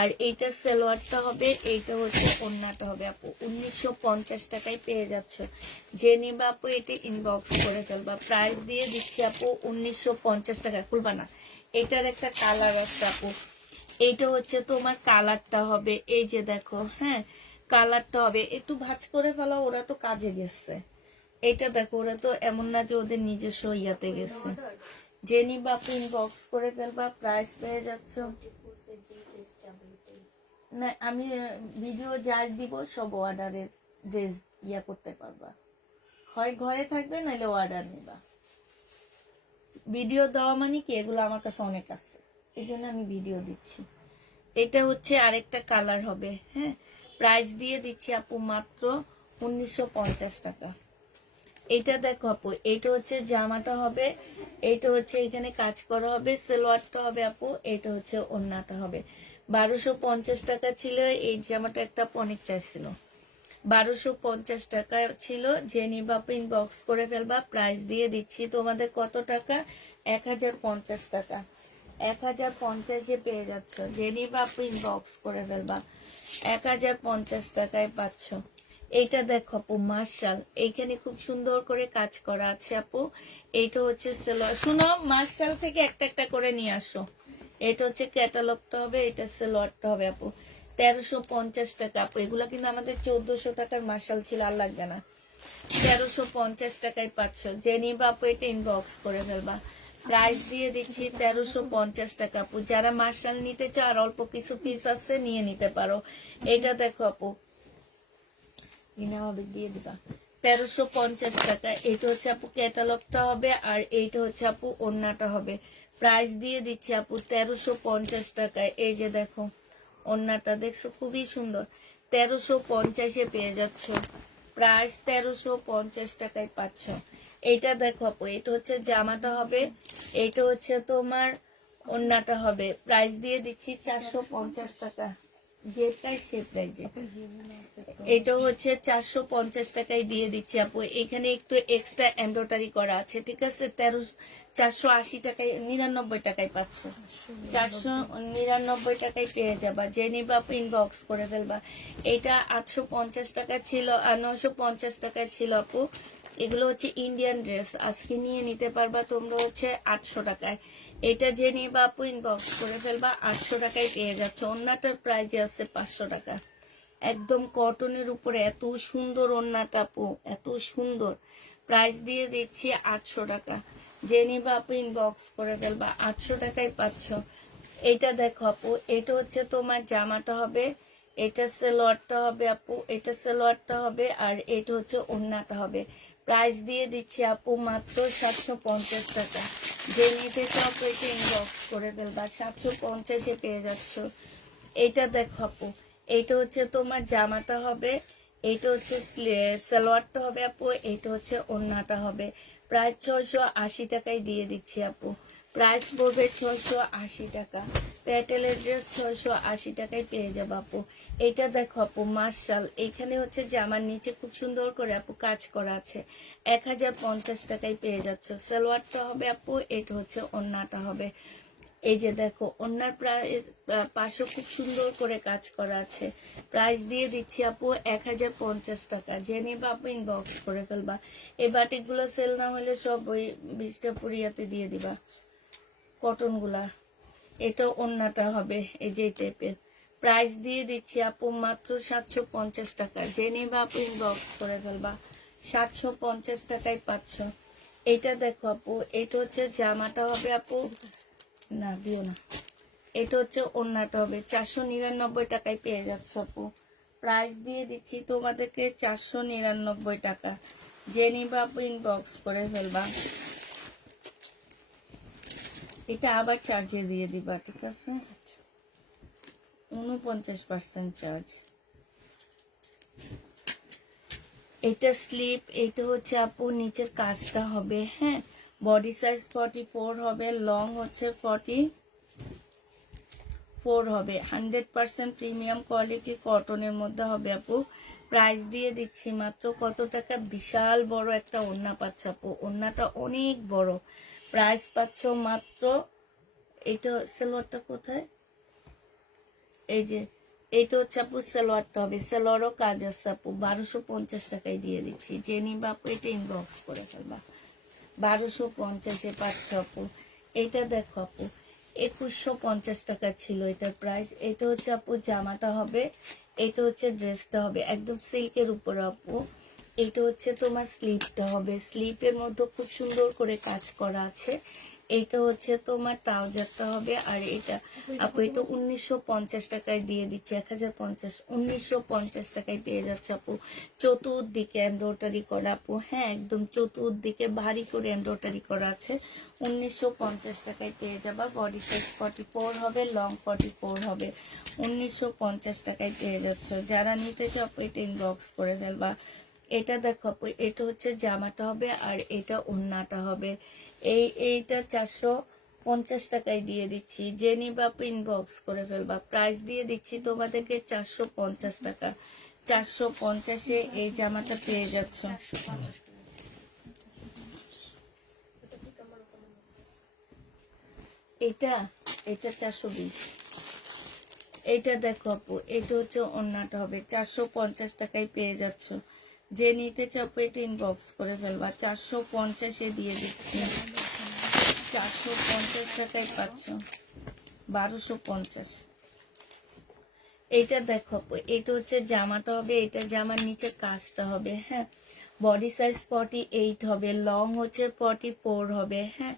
আর এইটা সালোয়ারটা হবে, এইটা হচ্ছে ওড়নাটা হবে আপু। 1950 টাকায় পেয়ে যাচ্ছ। যে নিবা আপু এটা ইনবক্স করে ফেলবা। প্রাইস দিয়ে দিচ্ছি আপু 1950 টাকা। খুলবা না, এটার একটা কালার আছে আপু। এইটা হচ্ছে তোমার কালারটা হবে, এই যে দেখো, হ্যাঁ কালারটা হবে। একটু ভাঁজ করে ফেলা, ওরা তো কাজে গেছে। এটা দেখো, ওরা তো এমন না যে ওদের নিজস্ব ইয়াতে গেছে। যে নিবা আপু ইনবক্স করে ফেলবা, প্রাইস পেয়ে যাচ্ছ। না আমি ভিডিও যার দিব সব অর্ডারের ড্রেস ইয়া করতে পারবা, হয় ঘরে থাকবে নাহলে অর্ডার নিবা। ভিডিও দেওয়া মানে কি, এগুলো আমার কাছে অনেক আছে, এই জন্য আমি ভিডিও দিচ্ছি। এটা হচ্ছে আরেকটা কালার হবে, হ্যাঁ প্রাইস দিয়ে দিচ্ছি আপু মাত্র 1950 টাকা। এটা দেখো আপু, এইটা হচ্ছে জামাটা হবে, এইটা হচ্ছে এখানে কাজ করা হবে, সালোয়ারটা হবে আপু, এইটা হচ্ছে ওড়নাটা হবে। 1250 টাকা ছিল এই জামাটা, একটা অনেক চাইছিল। 1250 টাকা ছিল। যে নিবা আপু ইনবক্স করে ফেলবা। প্রাইস দিয়ে দিচ্ছি তোমাদের কত টাকা? 1050 টাকা। 1050-এ পেয়ে যাচ্ছ। যে নিবা আপু ইনবক্স করে ফেলবা। 1050 টাকায় পাচ্ছ। এইটা দেখো আপু, মার্শাল, এইখানে খুব সুন্দর করে কাজ করা আছে আপু। এইটা হচ্ছে সালোয়ার। শুনো, মার্শাল থেকে একটা একটা করে নিয়ে আসো। এটা হচ্ছে ক্যাটালগটা হবে, এটা সালোয়ারটা হবে আপু। 1350 টাকা আপু। এগুলা কিন্তু আমাদের 1400 টাকার মার্শাল ছিল, আর লাগবে না। 1350 টাকায় পাচ্ছ। যে নিবা আপু এটা ইনবক্স করে ফেলবা। প্রাইস দিয়ে দিচ্ছি 1350 টাকা আপু। যারা মার্শাল নিতে চাও আর অল্প কিছু পিস আছে নিয়ে নিতে পারো। এটা দেখো আপু, হবে দিয়ে দিবা 1350 টাকা। এইটা হচ্ছে আপু ক্যাটালগটা হবে, আর এইটা হচ্ছে আপু ওড়নাটা হবে। প্রাইস দিয়ে দিচ্ছি আপু 1350 টাকায়। এই যে দেখো ওড়নাটা দেখছো, খুবই সুন্দর। 1350-এ পেয়ে যাচ্ছ। প্রাইস 1350 টাকায় পাচ্ছ। এইটা দেখো আপু, এটা হচ্ছে জামাটা হবে, এইটা হচ্ছে তোমার ওড়নাটা হবে। প্রাইস দিয়ে দিচ্ছি 450 টাকা। যেটাই সে প্রাইজে। এটা হচ্ছে 450 টাকায় দিয়ে দিচ্ছি আপু। এখানে একটু এক্সট্রা এমব্রয়ডারি করা আছে, ঠিক আছে। 480 টাকায়, 99 টাকায় পাচ্ছ। 499 টাকায় পেয়ে যাবা। যে নিবা আপু ইনবক্স করে ফেলবা। এটা 850 টাকা ছিল, আর 950 টাকায় ছিল আপু। এগুলো হচ্ছে ইন্ডিয়ান ড্রেস, আজকে নিয়ে নিতে পারবা তোমরা হচ্ছে 800 টাকায়। এটা যে নিবা আপু ইনবক্স করে ফেলবা। 800 টাকায় পেয়ে যাচ্ছে। ওড়নাটার প্রাইস আছে 500 টাকা। একদম কটনের উপরে এত সুন্দর ওড়নাটা আপু, এত সুন্দর। প্রাইস দিয়ে দিচ্ছি 800 টাকা। যে নিবা আপু ইনবক্স করে ফেলবা। 800 টাকায় পাচ্ছ। এইটা দেখো আপু, এটা হচ্ছে তোমার জামাটা হবে, এটা সালোয়ারটা হবে আপু, এটা সালোয়ারটা হবে, আর এটা হচ্ছে ওড়নাটা হবে। প্রাইস দিয়ে দিচ্ছি আপু মাত্র 750 টাকা। যে নিতে চাও এটা ইনবক্স করে ফেলবা। 750-এ পেয়ে যাচ্ছ। এইটা দেখো আপু, এইটা হচ্ছে তোমার জামাটা হবে, এইটা হচ্ছে সালোয়ারটা হবে আপু, এইটা হচ্ছে ওড়নাটা হবে। প্রাইস 680 টাকায় দিয়ে দিচ্ছি আপু। প্রাইস পড়বে 680 টাকা। প্যাটেলের ড্রেস 680 টাকায় পেয়ে যাবো আপু। এইটা দেখো আপু, মার্শাল, এইখানে হচ্ছে জামার নিচে খুব সুন্দর করে আপু কাজ করা আছে। 1050 টাকায় পেয়ে যাচ্ছ। সালোয়ারটা হবে আপু, এটা হচ্ছে ওড়নাটা হবে। এই যে দেখো ওনার প্রাইস, পাশে খুব সুন্দর করে কাজ করা আছে। প্রাইস দিয়ে দিচ্ছি আপু 1050 টাকা। যে নিবা আপু ইনবক্স করে ফেলবা। এই বাটিক গুলো সেল না হলে সব ওই 20টা পুরিয়াতে দিয়ে দিবা, কটন গুলা। এটা ওন্নাটা হবে এই যে টাইপের। প্রাইস দিয়ে দিচ্ছি আপু মাত্র 750 টাকা। যে নিবা আপু ইনবক্স করে ফেলবা, 750 টাকায় পাচ্ছ। এটা দেখো আপু, এটা হচ্ছে জামাটা হবে আপু, না দিও না, এটা হচ্ছে ওন্নাটা হবে 499 টাকায় পেয়ে যাচ্ছ আপু। প্রাইস দিয়ে দিচ্ছি তোমাদেরকে 499 টাকা। যে নিবা আপু ইনবক্স করে ফেলবা। এটা আবার চার্জে দিয়ে দিবা, ঠিক আছে? 49% চার্জ। এটা স্লিপ, এটা হচ্ছে আপু নিচের কাজটা হবে, হ্যাঁ। বডি সাইজ 44 হবে, লং হচ্ছে 44 হবে। 100% প্রিমিয়াম কোয়ালিটি কটনের মধ্যে হবে আপু। প্রাইস দিয়ে দিচ্ছি মাত্র কত টাকা? বিশাল বড় একটা ওড়না পাচ্ছ আপু, ওড়নাটা অনেক বড়। প্রাইস পাচ্ছ মাত্র, এটা সালোয়ারটা কোথায়, এই যে এইটা হচ্ছে আপু সালোয়ারটা হবে, সালোয়ারও কাজ আছে আপু। 1250 টাকায় দিয়ে দিচ্ছি। যে নিবা আপু এটা ইনবক্স করে ফেলবা। 1250-এ পাচ্ছ আপু। এটা দেখো আপু 2150 টাকা ছিল এটার প্রাইস। এটা হচ্ছে আপু জামাটা হবে, এটা হচ্ছে ড্রেসটা হবে একদম সিল্কের উপর আপু। এটা হচ্ছে তোমার স্লিপটা হবে, স্লিপের মধ্যে খুব সুন্দর করে কাজ করা আছে। এটা হচ্ছে তোমার ট্রাউজারটা হবে। আর এটা আপু এটা 1950 টাকায় দিয়ে দিচ্ছি, 1050, 1950 টাকায় পেয়ে যাচ্ছে আপু। চতুর্দিকে এমব্রয়ডারি করা আপু, হ্যাঁ একদম চতুর্দিকে ভারী করে এমব্রয়ডারি করা আছে। 1950 টাকায় পেয়ে যাবা। বডি সাইজ 44 হবে, লং 44 হবে। 1950 টাকায় পেয়ে যাচ্ছ। যারা নিতে চাও আপু এটা ইনবক্স করে ফেলবা। এটা দেখো আপু, এটা হচ্ছে জামাটা হবে আর এটা ওড়নাটা হবে। এইটা 450 টাকায় দিয়ে দিচ্ছি। যে নিবা আপু ইনবক্স করে ফেলবা। প্রাইস দিয়ে দিচ্ছি তোমাদেরকে 450 টাকা। 450-এ এই জামাটা পেয়ে যাচ্ছ। এটা এটা 420। এইটা দেখো আপু, এটা হচ্ছে ওড়নাটা হবে, 450 টাকায় পেয়ে যাচ্ছ। যে নিতে চাও আপু এটা ইনবক্স করে ফেলবা। 450-এ দিয়ে দিচ্ছি, 450 টাকায় পাচ্ছ। 1250। এইটা দেখো আপু, এটা হচ্ছে জামাটা হবে, এটা জামার নিচে কাজটা হবে, হ্যাঁ। বডি সাইজ 48 হবে, লং হচ্ছে 44 হবে, হ্যাঁ।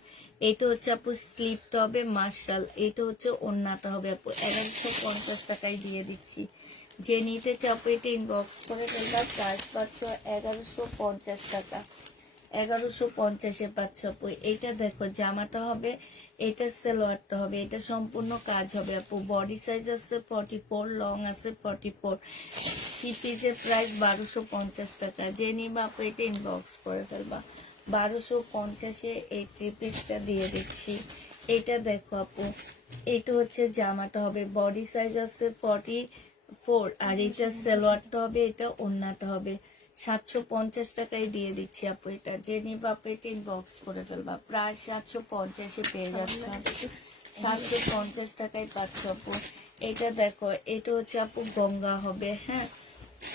এটা হচ্ছে আপু স্লিপটা হবে মার্শাল। এটা হচ্ছে ওড়নাটা হবে আপু। 1150 টাকায় দিয়ে দিচ্ছি। যে নিতে চাও আপু এটা ইনবক্স করে ফেলবা। প্রাইস পাচ্ছ 1150 টাকা। 1150-এ পাচ্ছ আপু। এইটা দেখো জামাটা হবে, এটা সালোয়ারটা হবে, এটা সম্পূর্ণ কাজ হবে আপু। বডি সাইজ আছে 44, লং আছে 44। থ্রি পিসের প্রাইস 1250 টাকা। যে নিবা আপু এটা ইনবক্স করে ফেলবা। 1250-এ এই থ্রি পিসটা দিয়ে দিচ্ছি। এটা দেখো আপু, এটা হচ্ছে জামাটা হবে, বডি সাইজ আছে 44 আর এটা সালোয়ারটা হবে, এটা ওড়নাটা হবে। 750 টাকায় দিয়ে দিচ্ছি আপু এটা। যে নিবা আপু এটা ইনবক্স করে ফেলবা। প্রায় 750-এ পেয়ে যাচ্ছ। 750 টাকায় পাচ্ছ আপু। এটা দেখো, এটা হচ্ছে আপু গঙ্গা হবে, হ্যাঁ।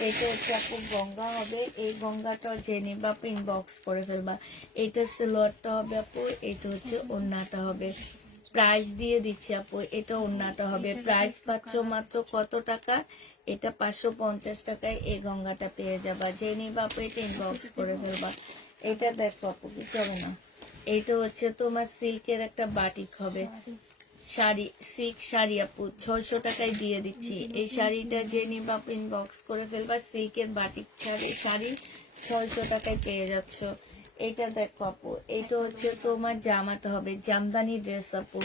এটা হচ্ছে আপু গঙ্গা হবে। এই গঙ্গাটা যে নিবা আপু ইনবক্স করে ফেলবা। এটা সালোয়ারটা হবে আপু, এটা হচ্ছে ওড়নাটা হবে। প্রাইস দিয়ে দিচ্ছি আপু, এটা ওড়নাটা হবে। প্রাইস পাচ্ছ মাত্র কত টাকা? এটা 550 টাকায় এই গঙ্গাটা পেয়ে যাবা। যে নিবা আপু এটা ইনবক্স করে ফেলবা। এটা দেখো আপু, কি হবে না, এইটা হচ্ছে তোমার সিল্কের একটা বাটিক হবে শাড়ি, সিল্ক শাড়ি আপু। 600 টাকায় দিয়ে দিচ্ছি। এই শাড়িটা যে নিবা আপু ইনবক্স করে ফেলবা। সিল্কের বাটিক শাড়ি 600 টাকায় পেয়ে যাচ্ছ। এটা দেখো আপু, এটা হচ্ছে তোমার জামাটা হবে, জামদানি ড্রেস আপু।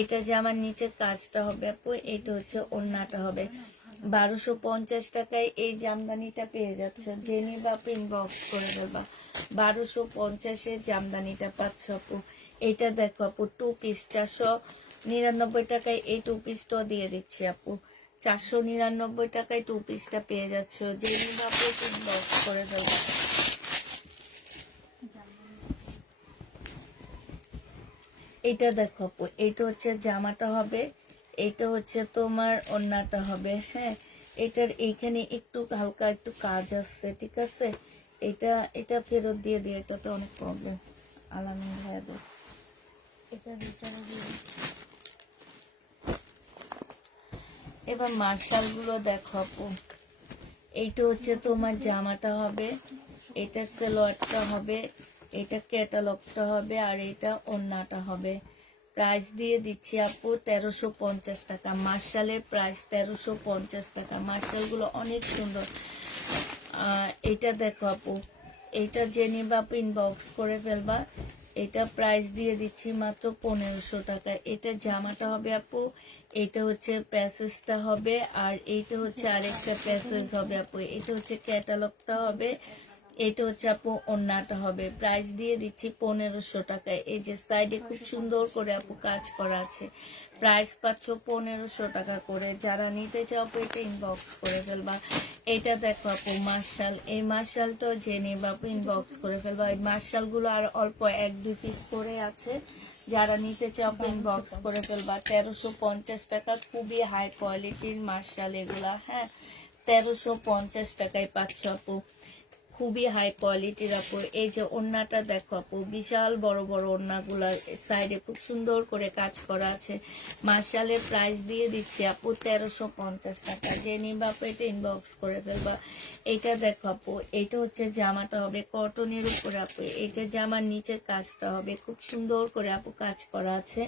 এটা জামার নিচের কাজটা হবে আপু। এটা হচ্ছে ওড়নাটা হবে। 1250 টাকায় এই জামদানিটা পেয়ে যাচ্ছ। যে নিবা আপু ইনবক্স করে ফেলবা। 1250-এ জামদানিটা পাচ্ছ আপু। এটা দেখো আপু, 2 পিস 499 টাকায় এই 2 পিসটাও দিয়ে দিচ্ছি আপু। 499 টাকায় 2 পিসটা পেয়ে যাচ্ছ। যে নিবা আপু ইনবক্স করে ফেলবা। এটা দেখো আপু, এটা হচ্ছে জামাটা হবে, এটা হচ্ছে তোমার ওড়নাটা হবে, হ্যাঁ। এটার এইখানে একটু হালকা একটু কাজ আছে, ঠিক আছে। এটা এটা ফেরত দিয়ে দিয়ে, এটাতে অনেক প্রবলেম। আলামিন ভাইয়াদের এটা রিটার্ন দিয়ে এবার মার্শালগুলো দেখো আপু, এইটা হচ্ছে তোমার জামাটা হবে, এটা সালোয়ারটা হবে, এটা ক্যাটালগটা হবে, আর এটা ওড়নাটা হবে। প্রাইস দিয়ে দিচ্ছি আপু 1350 টাকা। মার্শালের প্রাইস 1350 টাকা। মার্শালগুলো অনেক সুন্দর। এটা দেখো আপু, এটা জেনে বাপু ইনবক্স করে ফেলবা। এটা প্রাইস দিয়ে দিচ্ছি মাত্র 1500 টাকা। এটা জামাটা হবে আপু, এটা হচ্ছে প্যাসেজটা হবে, আর এইটা হচ্ছে আরেকটা প্যাসেজ হবে আপু। এটা হচ্ছে ক্যাটালগটা হবে, এটা হচ্ছে আপু ওড়নাটা হবে। প্রাইস দিয়ে দিচ্ছি 1500 টাকা। এই যে সাইডে খুব সুন্দর করে আপু কাজ করা আছে। প্রাইস পাচ্ছ 1500 টাকা করে। যারা নিতে চাও আপু এটা ইনবক্স করে ফেলবা। এটা দেখো আপু মার্শাল, এই মার্শালটা জেনে বাপু ইনবক্স করে ফেলবা। এই মার্শালগুলো আর অল্প 1-2 পিস করে আছে। যারা নিতে চাও আপু ইনবক্স করে ফেলবা। 1350 টাকা, খুবই হাই কোয়ালিটির মার্শাল এগুলা। হ্যাঁ, 1350 টাকায় পাচ্ছ আপু, খুবই হাই কোয়ালিটির আপু। এই যে ওড়নাটা দেখো আপু, বিশাল বড় বড় ওড়নাগুলা, সাইডে খুব সুন্দর করে কাজ করা আছে। মার্শালের প্রাইস দিয়ে দিচ্ছি আপু 1350 টাকা। যে নিবা আপু এটা ইনবক্স করে ফেলবা। এটা দেখো আপু, এটা হচ্ছে জামাটা হবে কটনের উপরে আপু। এটা জামার নিচের কাজটা হবে খুব সুন্দর করে আপু কাজ করা আছে।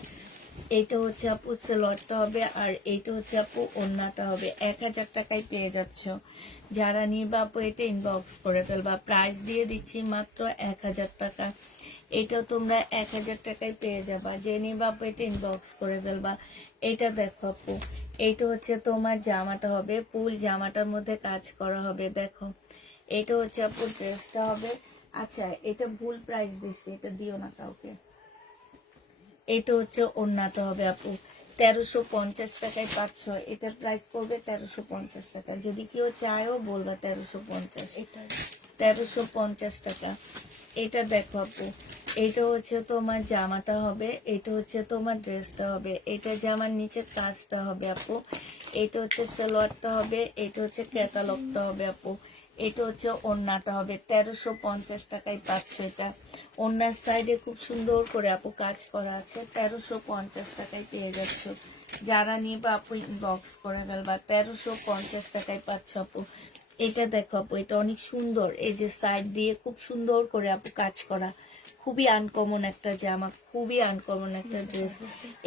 এইটা হচ্ছে আপু সালোয়ারটা হবে, আর এইটা হচ্ছে আপু ওড়নাটা হবে। 1000 টাকায় পেয়ে যাচ্ছ। যারা নিবা আপু এটা ইনবক্স করে ফেলবা। প্রাইস দিয়ে দিচ্ছি মাত্র 1000 টাকা। এটা তোমরা 1000 টাকায় পেয়ে যাবা। যে নিবা আপু এটা ইনবক্স করে ফেলবা। এটা দেখো আপু, এইটা হচ্ছে তোমার জামাটা হবে, ফুল জামাটার মধ্যে কাজ করা হবে। দেখো, এটা হচ্ছে আপু ড্রেসটা হবে। আচ্ছা, এটা ভুল প্রাইস দিচ্ছি, এটা দিও না কাউকে। এটা হচ্ছে ওড়নাটা হবে আপু, 1350 টাকায় পাচ্ছ। এটা প্রাইস পড়বে 1350 টাকা। যদি কেউ চায়ও বলবা 1350। এটা 1350 টাকা। এটা দেখো আপু, এটা হচ্ছে তোমার জামাটা হবে, এটা হচ্ছে তোমার ড্রেসটা হবে, এটা জামার নিচের কাজটা হবে আপু, এটা হচ্ছে সালোয়ারটা হবে, এটা হচ্ছে ক্যাটালগটা হবে আপু, এটা হচ্ছে ওড়নাটা হবে। 1350 টাকায় পাচ্ছ এটা। ওড়নার সাইডে খুব সুন্দর করে আপু কাজ করা আছে। 1350 টাকায় পেয়ে যাচ্ছ। যারা নিবা আপু ইনবক্স করে ফেলবা। 1350 টাকায় পাচ্ছ আপু। এটা দেখো আপু, এটা অনেক সুন্দর। এই যে সাইড দিয়ে খুব সুন্দর করে আপু কাজ করা, খুবই আনকমন একটা জামা, খুবই আনকমন একটা ড্রেস।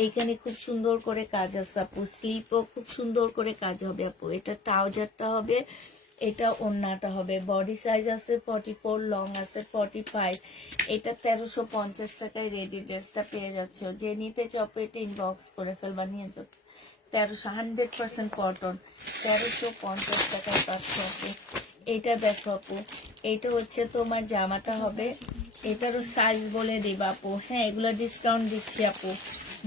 এইখানে খুব সুন্দর করে কাজ আছে আপু। স্লিপও খুব সুন্দর করে কাজ হবে আপু। এটা ট্রাউজারটা হবে, এটা ওড়নাটা হবে। বডি সাইজ আছে 44, লং আছে 45। এটা 1350 টাকায় রেডি ড্রেসটা পেয়ে যাচ্ছ। যে নিতে চাও আপু এটা ইনবক্স করে ফেলবা, নিয়ে যাও। 100% কটন, 1350 টাকায় পাচ্ছ আপু। এটা দেখো আপু, এটা হচ্ছে তোমার জামাটা হবে, এটারও সাইজ বলে দিবা আপু। হ্যাঁ, এগুলো ডিসকাউন্ট দিচ্ছি আপু।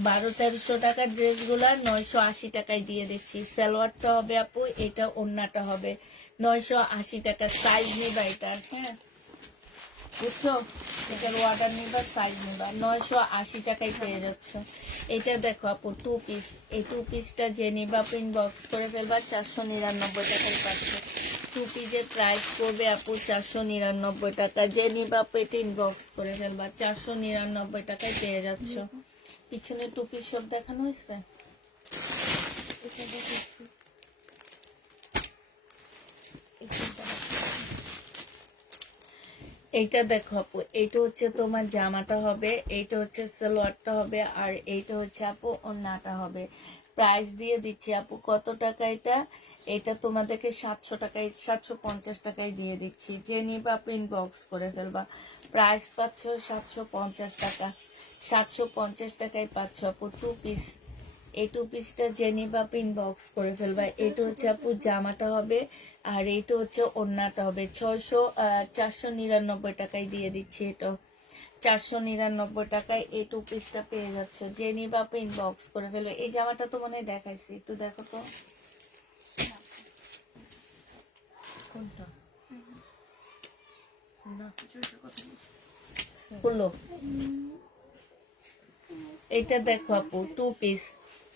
1200-1300 টাকার ড্রেসগুলো 980 টাকায় দিয়ে দিচ্ছি। সালোয়ারটা হবে আপু, এটা ওড়নাটা হবে। 980 টাকা। সাইজ নিবা এটার, হ্যাঁ বুঝছো, এটার অর্ডার নিবা, সাইজ নিবা। 980 টাকায় পেয়ে যাচ্ছ। এটা দেখো আপু 2 পিস, এই 2 পিসটা যে নিবা আপু ইনবক্স করে ফেলবা। 499 টাকায় পাচ্ছ। 2 পিসের প্রাইস পড়বে আপু 499 টাকা। যে নিবা আপু এটা ইনবক্স করে ফেলবা। 499 টাকায় পেয়ে যাচ্ছ। পিছনে 2 পিস সব দেখানো হয়েছে। এটা দেখেছি। এইটা দেখো আপু, এইটা হচ্ছে তোমার জামাটা হবে, এইটা হচ্ছে সালোয়ারটা হবে, আর এইটা হচ্ছে আপু ওড়নাটা হবে। প্রাইস দিয়ে দিচ্ছি আপু কত টাকা এটা, এটা তোমাদেরকে 700 টাকায়, 750 টাকায় দিয়ে দিচ্ছি। যে নিবা আপু ইনবক্স করে ফেলবা। প্রাইস পাচ্ছ 750 টাকা। 750 টাকায় পাচ্ছ আপু 2 পিস। এই 2 পিসটা যে নিবা আপু ইনবক্স করে ফেলবা। এটা হচ্ছে আপু জামাটা হবে, আর এইটা হচ্ছে ওড়নাটা হবে। 499 টাকায় দিয়ে দিচ্ছি। এটা 499 টাকায় এই 2 পিসটা পেয়ে যাচ্ছে। যে নিবা আপু ইনবক্স করে ফেলবে। এই জামাটা তো মনে হয় দেখাইছি, একটু দেখো তো। কোনটা? না, খুললো। এটা দেখো আপু 2 পিস।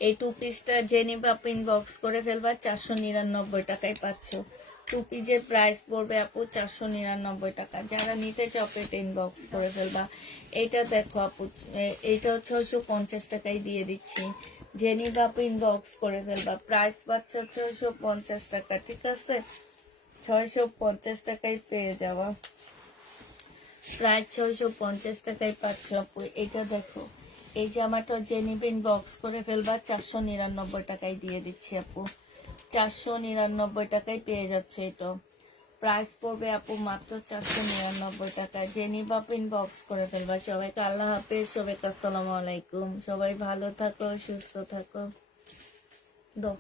এই 2 পিসটা যে নিবা আপু ইনবক্স করে ফেলবা। 499 টাকায় পাচ্ছ। 2 পিসের প্রাইস পড়বে আপু 499 টাকা। যারা নিতে চাও এটা ইনবক্স করে ফেলবা। এইটা দেখো আপু, এইটা 650 টাকায় দিয়ে দিচ্ছি। জেনি বাপু ইনবক্স করে ফেলবা। প্রাইস পাচ্ছ 650 টাকা, ঠিক আছে? 650 টাকায় পেয়ে যাওয়া, প্রায় 650 টাকায় পাচ্ছ আপু। এটা দেখো, এই জামাটা যে নিবে ইনবক্স করে ফেলবা, 499 টাকায় দিয়ে দিচ্ছি আপু। 499 টাকায় পেয়ে যাচ্ছে এটা। প্রাইস পড়বে আপু মাত্র 499 টাকা। যে নিবে আপু ইনবক্স করে ফেলবা। সবাইকে আল্লাহ হাফেজ, সবাইকে আসসালামু আলাইকুম। সবাই ভালো থাকো, সুস্থ থাকো। দো